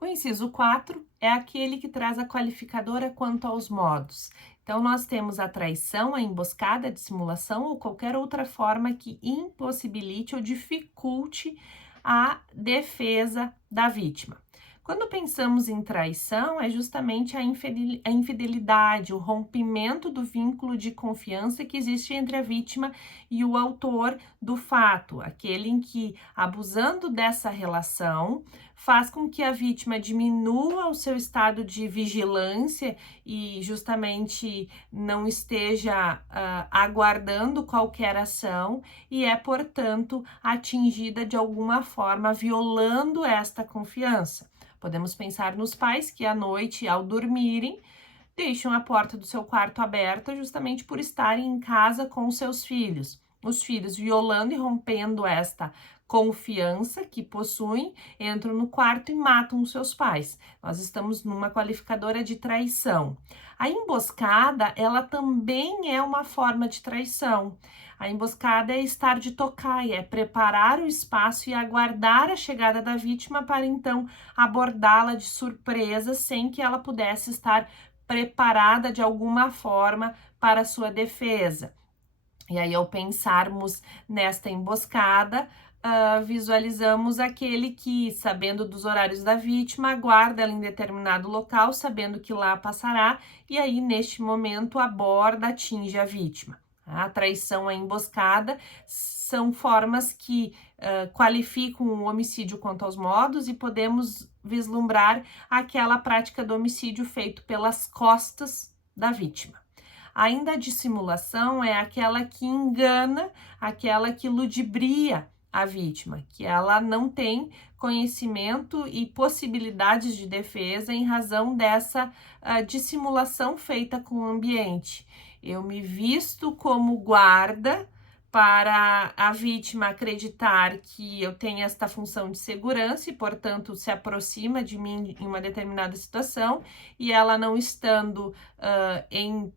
O inciso 4 é aquele que traz a qualificadora quanto aos modos. Então, nós temos a traição, a emboscada, a dissimulação ou qualquer outra forma que impossibilite ou dificulte a defesa da vítima. Quando pensamos em traição, é justamente a infidelidade, o rompimento do vínculo de confiança que existe entre a vítima e o autor do fato, aquele em que, abusando dessa relação, faz com que a vítima diminua o seu estado de vigilância e justamente não esteja aguardando qualquer ação e é, portanto, atingida de alguma forma, violando esta confiança. Podemos pensar nos pais que à noite, ao dormirem, deixam a porta do seu quarto aberta justamente por estarem em casa com seus filhos. Os filhos, violando e rompendo esta confiança que possuem, entram no quarto e matam os seus pais. Nós estamos numa qualificadora de traição. A emboscada, ela também é uma forma de traição. A emboscada é estar de tocaia, é preparar o espaço e aguardar a chegada da vítima para então abordá-la de surpresa sem que ela pudesse estar preparada de alguma forma para a sua defesa. E aí, ao pensarmos nesta emboscada, visualizamos aquele que, sabendo dos horários da vítima, aguarda ela em determinado local, sabendo que lá passará, e aí, neste momento, aborda, atinge a vítima. A traição, a emboscada, são formas que qualificam o homicídio quanto aos modos e podemos vislumbrar aquela prática do homicídio feito pelas costas da vítima. Ainda a dissimulação é aquela que engana, aquela que ludibria a vítima, que ela não tem conhecimento e possibilidades de defesa em razão dessa dissimulação feita com o ambiente. Eu me visto como guarda para a vítima acreditar que eu tenho esta função de segurança e, portanto, se aproxima de mim em uma determinada situação e ela não estando em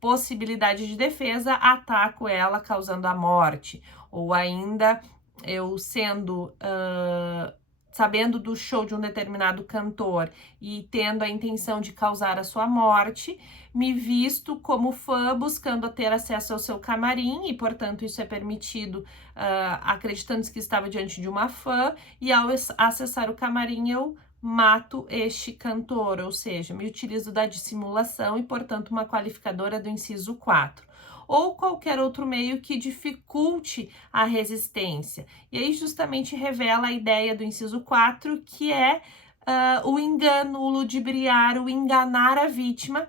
possibilidade de defesa, ataco ela causando a morte. Ou ainda, eu sendo... sabendo do show de um determinado cantor e tendo a intenção de causar a sua morte, me visto como fã buscando ter acesso ao seu camarim e, portanto, isso é permitido acreditando que estava diante de uma fã e ao acessar o camarim eu mato este cantor, ou seja, me utilizo da dissimulação e, portanto, uma qualificadora do inciso 4. Ou qualquer outro meio que dificulte a resistência. E aí justamente revela a ideia do inciso 4, que é o engano, o ludibriar, o enganar a vítima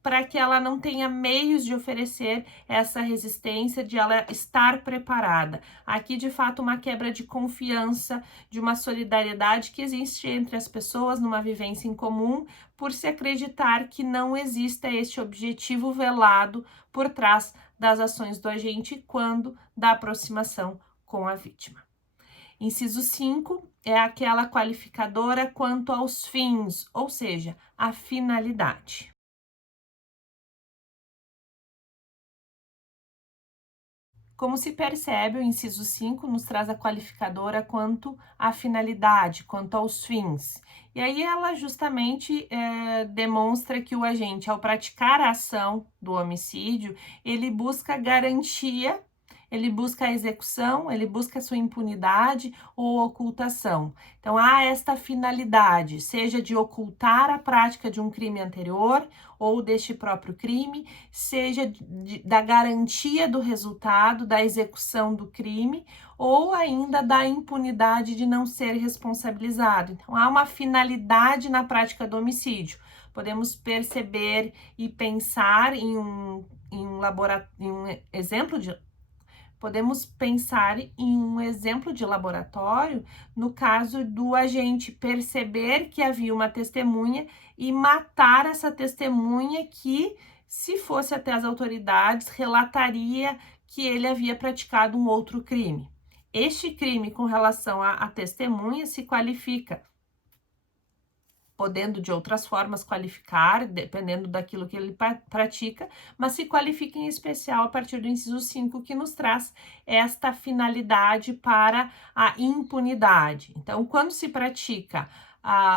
para que ela não tenha meios de oferecer essa resistência, de ela estar preparada. Aqui, de fato, uma quebra de confiança, de uma solidariedade que existe entre as pessoas numa vivência em comum, por se acreditar que não exista este objetivo velado por trás das ações do agente quando da aproximação com a vítima. Inciso 5 é aquela qualificadora quanto aos fins, ou seja, a finalidade. Como se percebe, o inciso 5 nos traz a qualificadora quanto à finalidade, quanto aos fins. E aí ela justamente demonstra que o agente, ao praticar a ação do homicídio, ele busca garantia, ele busca a execução, ele busca a sua impunidade ou ocultação. Então, há esta finalidade, seja de ocultar a prática de um crime anterior ou deste próprio crime, seja da garantia do resultado, da execução do crime, ou ainda da impunidade de não ser responsabilizado. Então, há uma finalidade na prática do homicídio. Podemos perceber e pensar em um exemplo de Podemos pensar em um exemplo de laboratório no caso do agente perceber que havia uma testemunha e matar essa testemunha que, se fosse até as autoridades, relataria que ele havia praticado um outro crime. Este crime com relação à testemunha se qualifica, podendo de outras formas qualificar, dependendo daquilo que ele pratica, mas se qualifica em especial a partir do inciso 5, que nos traz esta finalidade para a impunidade. Então, quando se pratica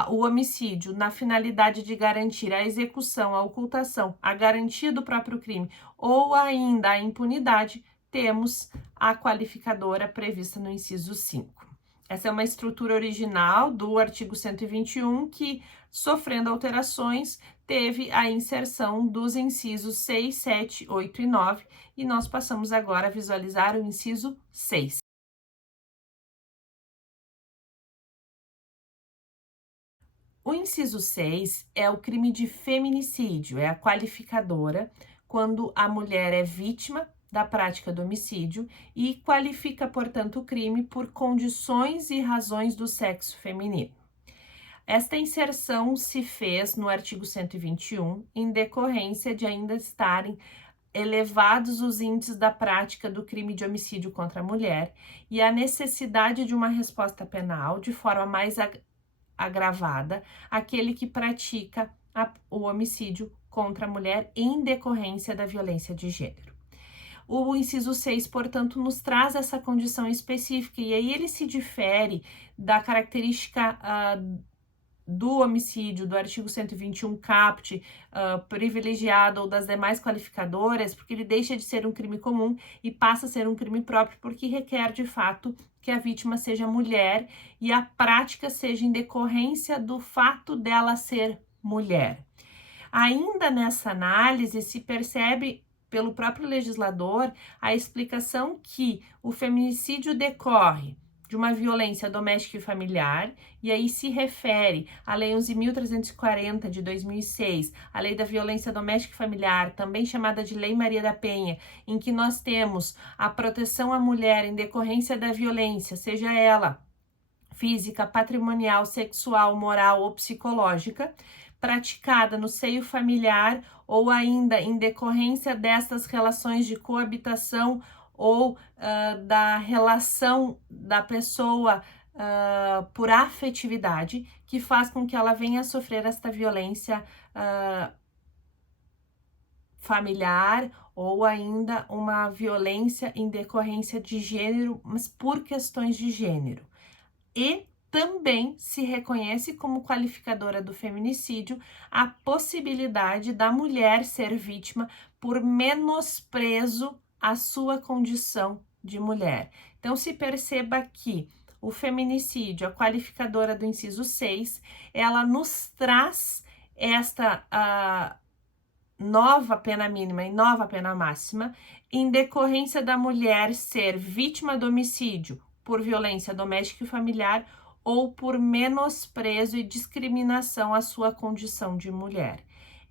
o homicídio na finalidade de garantir a execução, a ocultação, a garantia do próprio crime ou ainda a impunidade, temos a qualificadora prevista no inciso 5. Essa é uma estrutura original do artigo 121 que, sofrendo alterações, teve a inserção dos incisos 6, 7, 8 e 9, e nós passamos agora a visualizar o inciso 6. O inciso 6 é o crime de feminicídio, é a qualificadora quando a mulher é vítima da prática do homicídio e qualifica, portanto, o crime por condições e razões do sexo feminino. Esta inserção se fez no artigo 121 em decorrência de ainda estarem elevados os índices da prática do crime de homicídio contra a mulher e a necessidade de uma resposta penal de forma mais agravada àquele que pratica o homicídio contra a mulher em decorrência da violência de gênero. O inciso 6, portanto, nos traz essa condição específica e aí ele se difere da característica do homicídio do artigo 121 caput, privilegiado ou das demais qualificadoras, porque ele deixa de ser um crime comum e passa a ser um crime próprio, porque requer, de fato, que a vítima seja mulher e a prática seja em decorrência do fato dela ser mulher. Ainda nessa análise, se percebe pelo próprio legislador a explicação que o feminicídio decorre de uma violência doméstica e familiar, e aí se refere à Lei 11.340 de 2006, a Lei da Violência Doméstica e Familiar, também chamada de Lei Maria da Penha, em que nós temos a proteção à mulher em decorrência da violência, seja ela física, patrimonial, sexual, moral ou psicológica, praticada no seio familiar ou ainda em decorrência destas relações de coabitação ou da relação da pessoa por afetividade, que faz com que ela venha a sofrer esta violência familiar ou ainda uma violência em decorrência de gênero, mas por questões de gênero. E também se reconhece como qualificadora do feminicídio a possibilidade da mulher ser vítima por menosprezo à sua condição de mulher. Então, se perceba que o feminicídio, a qualificadora do inciso 6, ela nos traz esta nova pena mínima e nova pena máxima em decorrência da mulher ser vítima do homicídio por violência doméstica e familiar ou por menosprezo e discriminação à sua condição de mulher.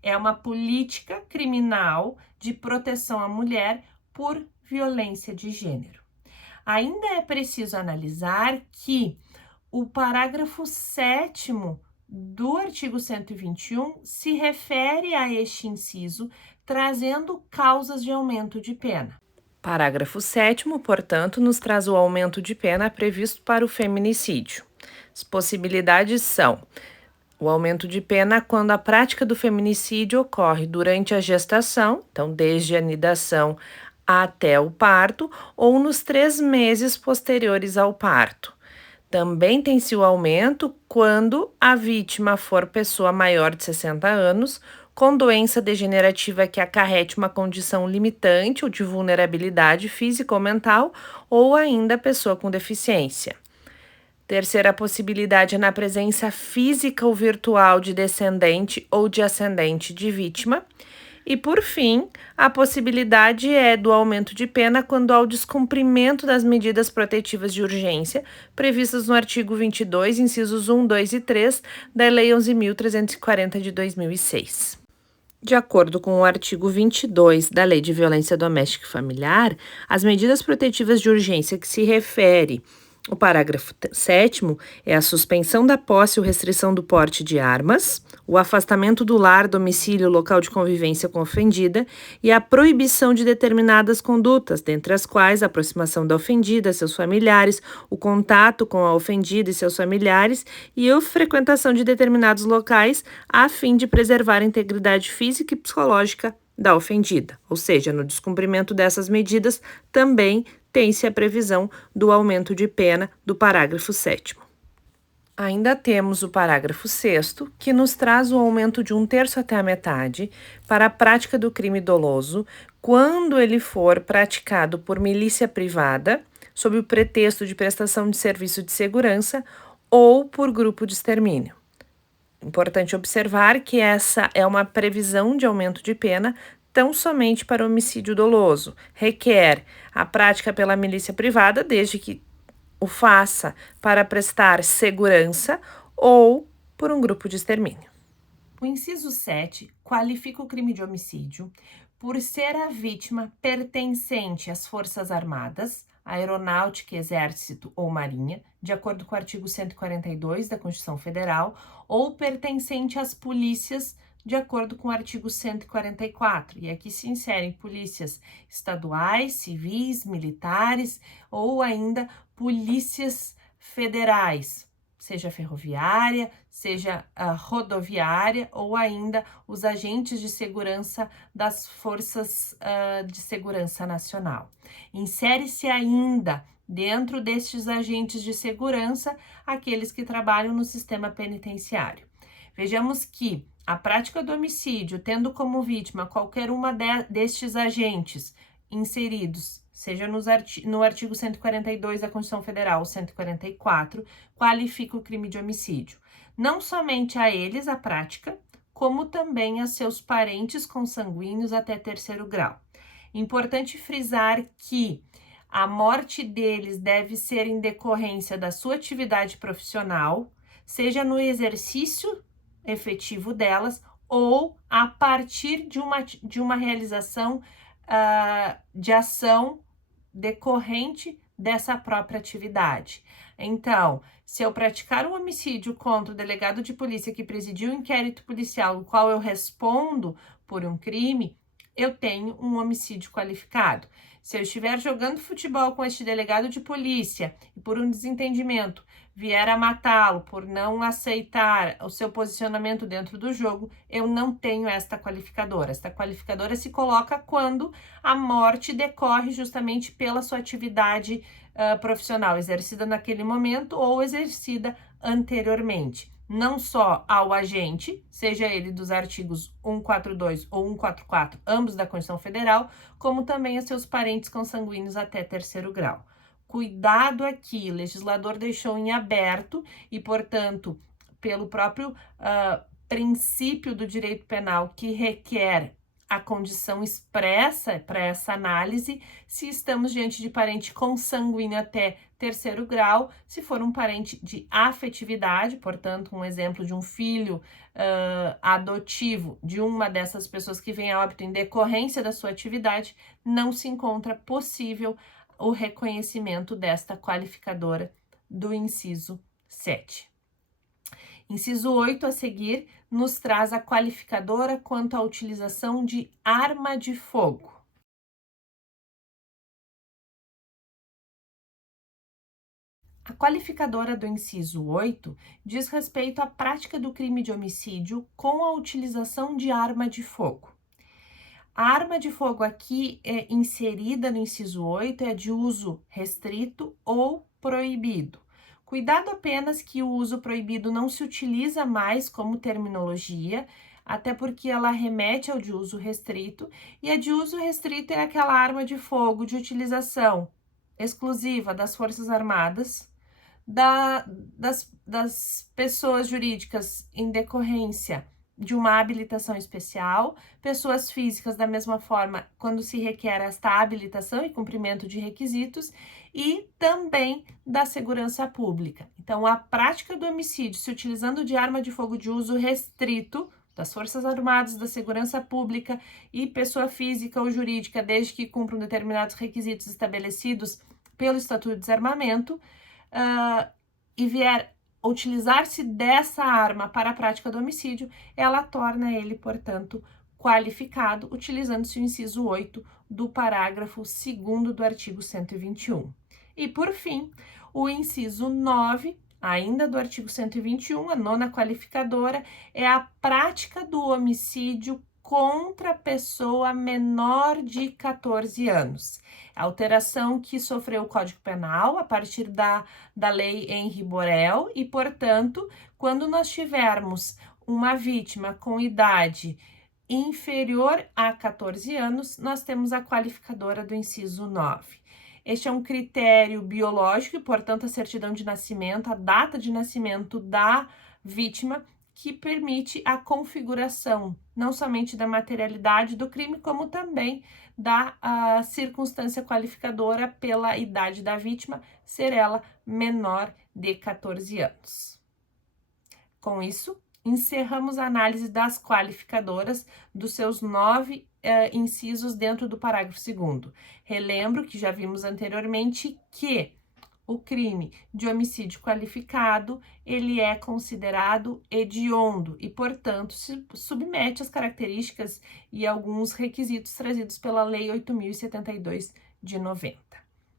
É uma política criminal de proteção à mulher por violência de gênero. Ainda é preciso analisar que o parágrafo 7º do artigo 121 se refere a este inciso, trazendo causas de aumento de pena. Parágrafo 7º, portanto, nos traz o aumento de pena previsto para o feminicídio. As possibilidades são o aumento de pena quando a prática do feminicídio ocorre durante a gestação, então desde a anidação até o parto, ou nos 3 meses posteriores ao parto. Também tem-se o aumento quando a vítima for pessoa maior de 60 anos, com doença degenerativa que acarrete uma condição limitante ou de vulnerabilidade física ou mental, ou ainda pessoa com deficiência. Terceira possibilidade é na presença física ou virtual de descendente ou de ascendente de vítima. E, por fim, a possibilidade é do aumento de pena quando há o descumprimento das medidas protetivas de urgência previstas no artigo 22, incisos 1, 2 e 3 da Lei 11.340 de 2006. De acordo com o artigo 22 da Lei de Violência Doméstica e Familiar, as medidas protetivas de urgência que se refere o parágrafo 7º é a suspensão da posse ou restrição do porte de armas, o afastamento do lar, domicílio, local de convivência com a ofendida e a proibição de determinadas condutas, dentre as quais a aproximação da ofendida a seus familiares, o contato com a ofendida e seus familiares e a frequentação de determinados locais a fim de preservar a integridade física e psicológica da ofendida. Ou seja, no descumprimento dessas medidas também tem-se a previsão do aumento de pena do parágrafo 7º. Ainda temos o parágrafo 6º, que nos traz o aumento de 1/3 até a metade para a prática do crime doloso, quando ele for praticado por milícia privada, sob o pretexto de prestação de serviço de segurança ou por grupo de extermínio. Importante observar que essa é uma previsão de aumento de pena tão somente para homicídio doloso. Requer a prática pela milícia privada, desde que o faça para prestar segurança ou por um grupo de extermínio. O inciso 7 qualifica o crime de homicídio por ser a vítima pertencente às Forças Armadas, Aeronáutica, Exército ou Marinha, de acordo com o artigo 142 da Constituição Federal, ou pertencente às polícias, de acordo com o artigo 144. E aqui se inserem polícias estaduais, civis, militares ou ainda polícias federais, seja ferroviária, seja rodoviária ou ainda os agentes de segurança das Forças de Segurança Nacional. Insere-se ainda dentro destes agentes de segurança aqueles que trabalham no sistema penitenciário. Vejamos que a prática do homicídio, tendo como vítima qualquer uma destes agentes inseridos, seja no artigo 142 da Constituição Federal, 144, qualifica o crime de homicídio. Não somente a eles a prática, como também a seus parentes consanguíneos até terceiro grau. Importante frisar que a morte deles deve ser em decorrência da sua atividade profissional, seja no exercício efetivo delas ou a partir de uma realização de ação decorrente dessa própria atividade. Então, se eu praticar um homicídio contra o delegado de polícia que presidiu o inquérito policial, no qual eu respondo por um crime, eu tenho um homicídio qualificado. Se eu estiver jogando futebol com este delegado de polícia e por um desentendimento vier a matá-lo por não aceitar o seu posicionamento dentro do jogo, eu não tenho esta qualificadora. Esta qualificadora se coloca quando a morte decorre justamente pela sua atividade profissional, exercida naquele momento ou exercida anteriormente. Não só ao agente, seja ele dos artigos 142 ou 144, ambos da Constituição Federal, como também a seus parentes consanguíneos até terceiro grau. Cuidado aqui, o legislador deixou em aberto e, portanto, pelo próprio princípio do direito penal que requer a condição expressa para essa análise, se estamos diante de parente consanguíneo até terceiro grau, se for um parente de afetividade, portanto, um exemplo de um filho adotivo de uma dessas pessoas que vem a óbito em decorrência da sua atividade, não se encontra possível o reconhecimento desta qualificadora do inciso 7. Inciso 8 a seguir nos traz a qualificadora quanto à utilização de arma de fogo. A qualificadora do inciso 8 diz respeito à prática do crime de homicídio com a utilização de arma de fogo. A arma de fogo aqui inserida no inciso 8 é de uso restrito ou proibido. Cuidado apenas que o uso proibido não se utiliza mais como terminologia, até porque ela remete ao de uso restrito, e a de uso restrito é aquela arma de fogo de utilização exclusiva das Forças Armadas, das pessoas jurídicas em decorrência de uma habilitação especial, pessoas físicas da mesma forma quando se requer esta habilitação e cumprimento de requisitos, e também da segurança pública. Então, a prática do homicídio se utilizando de arma de fogo de uso restrito das Forças Armadas, da segurança pública e pessoa física ou jurídica, desde que cumpram determinados requisitos estabelecidos pelo Estatuto de Desarmamento, e vier utilizar-se dessa arma para a prática do homicídio, ela torna ele, portanto, qualificado, utilizando-se o inciso 8 do parágrafo 2º do artigo 121. E, por fim, o inciso 9, ainda do artigo 121, a nona qualificadora, é a prática do homicídio contra pessoa menor de 14 anos. A alteração que sofreu o Código Penal a partir da lei Henri Borel e, portanto, quando nós tivermos uma vítima com idade inferior a 14 anos, nós temos a qualificadora do inciso 9. Este é um critério biológico e, portanto, a certidão de nascimento, a data de nascimento da vítima, que permite a configuração não somente da materialidade do crime, como também da circunstância qualificadora pela idade da vítima, ser ela menor de 14 anos. Com isso, encerramos a análise das qualificadoras dos seus 9 incisos dentro do parágrafo 2º. Relembro que já vimos anteriormente que o crime de homicídio qualificado, ele é considerado hediondo e, portanto, se submete às características e alguns requisitos trazidos pela Lei 8.072 de 90.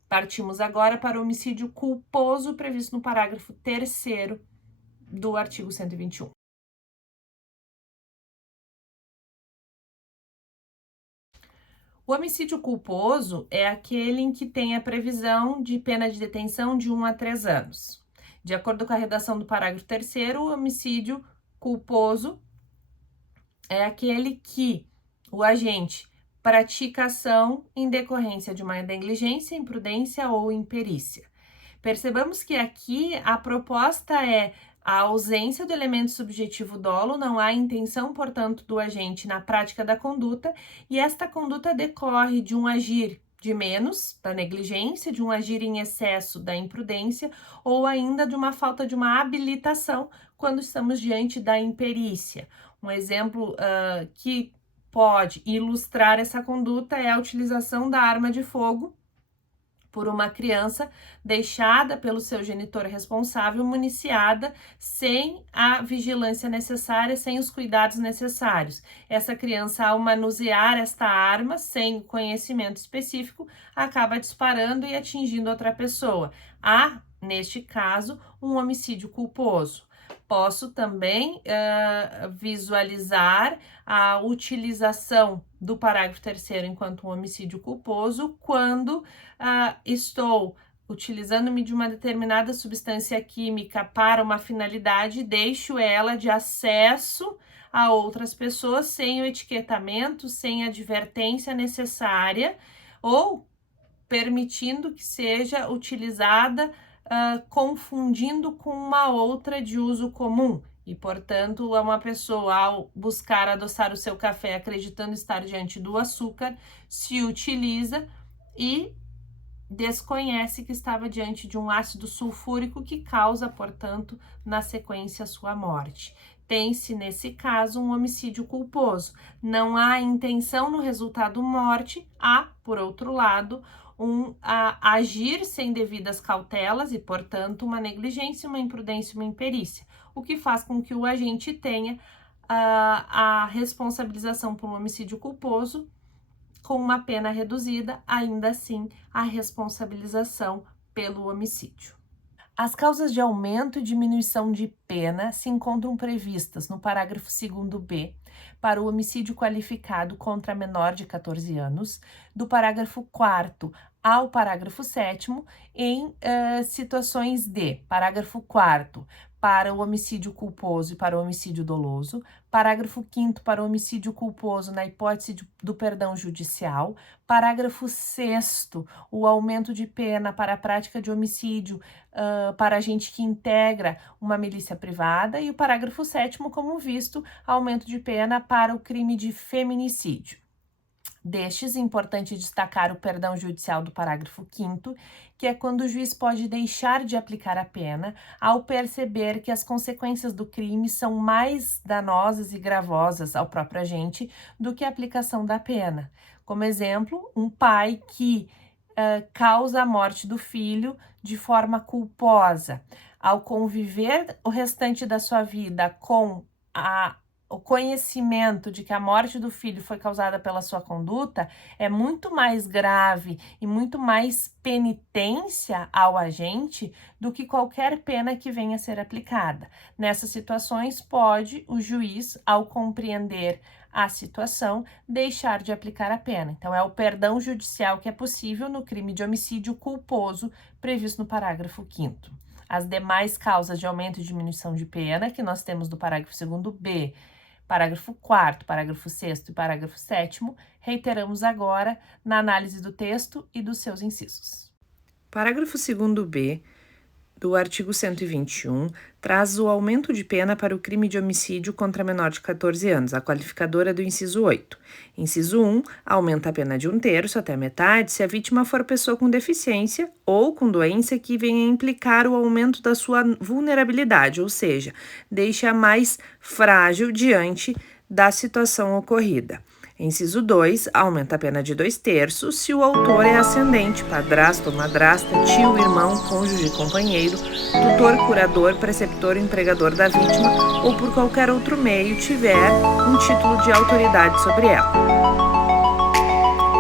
Partimos agora para o homicídio culposo previsto no parágrafo 3º do artigo 121. O homicídio culposo é aquele em que tem a previsão de pena de detenção de 1 a 3 anos. De acordo com a redação do parágrafo 3º, o homicídio culposo é aquele que o agente pratica ação em decorrência de uma negligência, imprudência ou imperícia. Percebamos que aqui a proposta é a ausência do elemento subjetivo dolo, não há intenção, portanto, do agente na prática da conduta, e esta conduta decorre de um agir de menos, da negligência, de um agir em excesso, da imprudência, ou ainda de uma falta de uma habilitação, quando estamos diante da imperícia. Um exemplo que pode ilustrar essa conduta é a utilização da arma de fogo por uma criança deixada pelo seu genitor responsável, municiada, sem a vigilância necessária, sem os cuidados necessários. Essa criança, ao manusear esta arma, sem conhecimento específico, acaba disparando e atingindo outra pessoa. Há, neste caso, um homicídio culposo. Posso também visualizar a utilização do parágrafo 3º enquanto um homicídio culposo quando estou utilizando-me de uma determinada substância química para uma finalidade, deixo ela de acesso a outras pessoas sem o etiquetamento, sem a advertência necessária ou permitindo que seja utilizada confundindo com uma outra de uso comum. E, portanto, uma pessoa, ao buscar adoçar o seu café acreditando estar diante do açúcar, se utiliza e desconhece que estava diante de um ácido sulfúrico que causa, portanto, na sequência, sua morte. Tem-se, nesse caso, um homicídio culposo. Não há intenção no resultado morte, há, por outro lado, agir sem devidas cautelas e, portanto, uma negligência, uma imprudência, uma imperícia, o que faz com que o agente tenha a responsabilização por um homicídio culposo com uma pena reduzida, ainda assim, a responsabilização pelo homicídio. As causas de aumento e diminuição de pena se encontram previstas no parágrafo 2º-B para o homicídio qualificado contra menor de 14 anos, do parágrafo 4º ao parágrafo 7º, em situações de parágrafo 4º para o homicídio culposo e para o homicídio doloso, parágrafo 5º para o homicídio culposo na hipótese do perdão judicial, parágrafo 6º, o aumento de pena para a prática de homicídio para agente que integra uma milícia privada, e o parágrafo 7º, como visto, aumento de pena para o crime de feminicídio. Destes, é importante destacar o perdão judicial do parágrafo 5º, que é quando o juiz pode deixar de aplicar a pena ao perceber que as consequências do crime são mais danosas e gravosas ao próprio agente do que a aplicação da pena. Como exemplo, um pai que causa a morte do filho de forma culposa. Ao conviver o restante da sua vida com o conhecimento de que a morte do filho foi causada pela sua conduta, é muito mais grave e muito mais penitência ao agente do que qualquer pena que venha a ser aplicada. Nessas situações, pode o juiz, ao compreender a situação, deixar de aplicar a pena. Então, é o perdão judicial que é possível no crime de homicídio culposo previsto no parágrafo 5º. As demais causas de aumento e diminuição de pena que nós temos do parágrafo 2º-B, parágrafo 4º, parágrafo 6º e parágrafo 7º, reiteramos agora na análise do texto e dos seus incisos. Parágrafo 2º-B do artigo 121 traz o aumento de pena para o crime de homicídio contra menor de 14 anos, a qualificadora do inciso 8. Inciso 1, aumenta a pena de 1/3 até a metade se a vítima for pessoa com deficiência ou com doença que venha a implicar o aumento da sua vulnerabilidade, ou seja, deixe-a mais frágil diante da situação ocorrida. Inciso 2, aumenta a pena de 2/3 se o autor é ascendente, padrasto ou madrasta, tio, irmão, cônjuge, companheiro, tutor, curador, preceptor, empregador da vítima ou por qualquer outro meio tiver um título de autoridade sobre ela.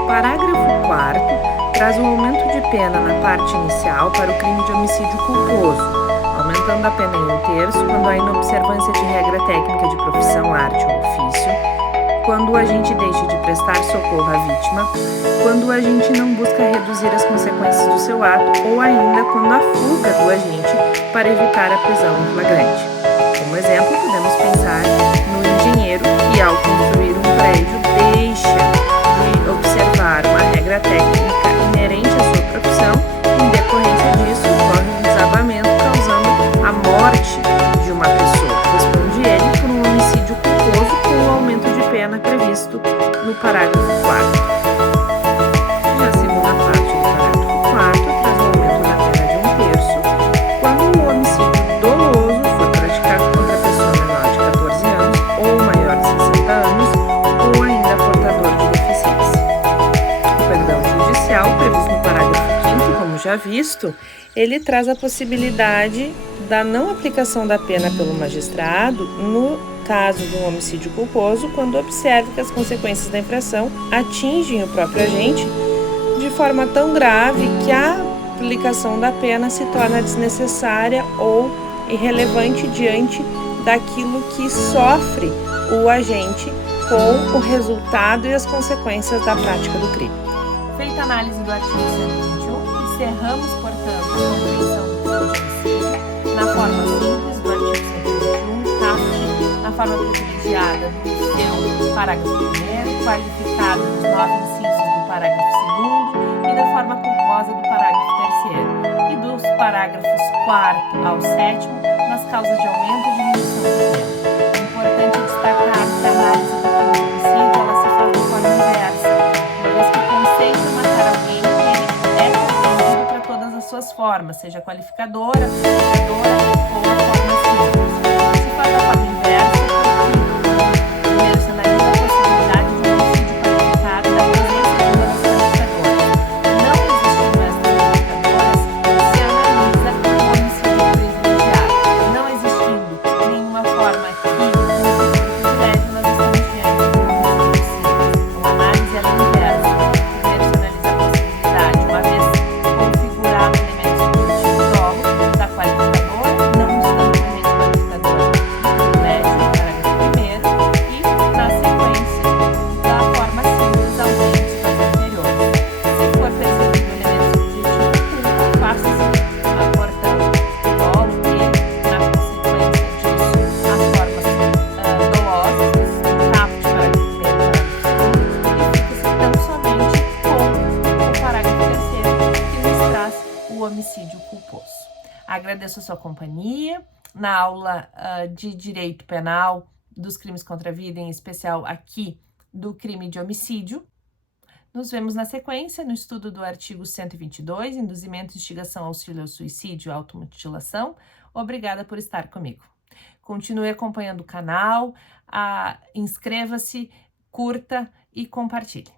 Parágrafo 4º traz um aumento de pena na parte inicial para o crime de homicídio culposo, aumentando a pena em 1/3 quando há inobservância de regra técnica de profissão, arte ou ofício, quando o agente deixa de prestar socorro à vítima, quando o agente não busca reduzir as consequências do seu ato ou ainda quando há fuga do agente para evitar a prisão em flagrante. Como exemplo, podemos pensar no engenheiro que, ao construir um prédio, deixa de observar uma regra técnica inerente à sua profissão e, em decorrência disso, ocorre um desabamento causando a morte de uma pessoa. Responde ele por um homicídio culposo com o aumento de pena previsto no parágrafo 4º. E a segunda parte do parágrafo 4º traz o aumento da pena de 1/3 quando o homicídio doloso for praticado contra a pessoa menor de 14 anos ou maior de 60 anos ou ainda portador de deficiência. O perdão judicial, previsto no parágrafo 5º, como já visto, ele traz a possibilidade da não aplicação da pena pelo magistrado no caso de um homicídio culposo, quando observa que as consequências da infração atingem o próprio agente de forma tão grave que a aplicação da pena se torna desnecessária ou irrelevante diante daquilo que sofre o agente com o resultado e as consequências da prática do crime. Feita a análise do artigo 121, encerramos, portanto, a compreensão do crime de homicídio na forma simples do artigo 121, na forma privilegiada do seu parágrafo 1º, qualificado nos 9 incisos do parágrafo 2º e da forma culposa do parágrafo 3º, e dos parágrafos 4º ao 7º nas causas de aumento ou diminuição do pena. É importante destacar que a análise do crime de homicídio ela se faz de forma inversa, uma vez que o conceito de matar alguém ele é compreendido para todas as suas formas, seja qualificadora, privilegiadora ou a forma simples. Se faz da forma inversa, primeiro se analisa a possibilidade de um homicídio qualificado da presença de uma das qualificadoras. Não existindo estas qualificadoras, se analisa o homicídio privilegiado. Não existindo nenhuma forma que privilégio, nós estamos diante de um homicídio simples. Uma análise é inversa. Primeiro se analisa a possibilidade, uma vez configurado o elemento subjetivo dolo da qualificadora, não estando o elemento qualificador do privilégio, no parágrafo 1º, e na sequência da forma simples aos entes anteriores. Se for percebido o elemento subjetivo, faça-se portanto o dolo e, na consequência disso, as formas dolosas, o caput parágrafo 1º e fica-se tão somente com o parágrafo 3º, que nos traz o homicídio culposo. Agradeço a sua companhia na aula de Direito Penal dos crimes contra a vida, em especial aqui do crime de homicídio. Nos vemos na sequência no estudo do artigo 122, induzimento, instigação, auxílio ao suicídio, automutilação. Obrigada por estar comigo. Continue acompanhando o canal, inscreva-se, curta e compartilhe.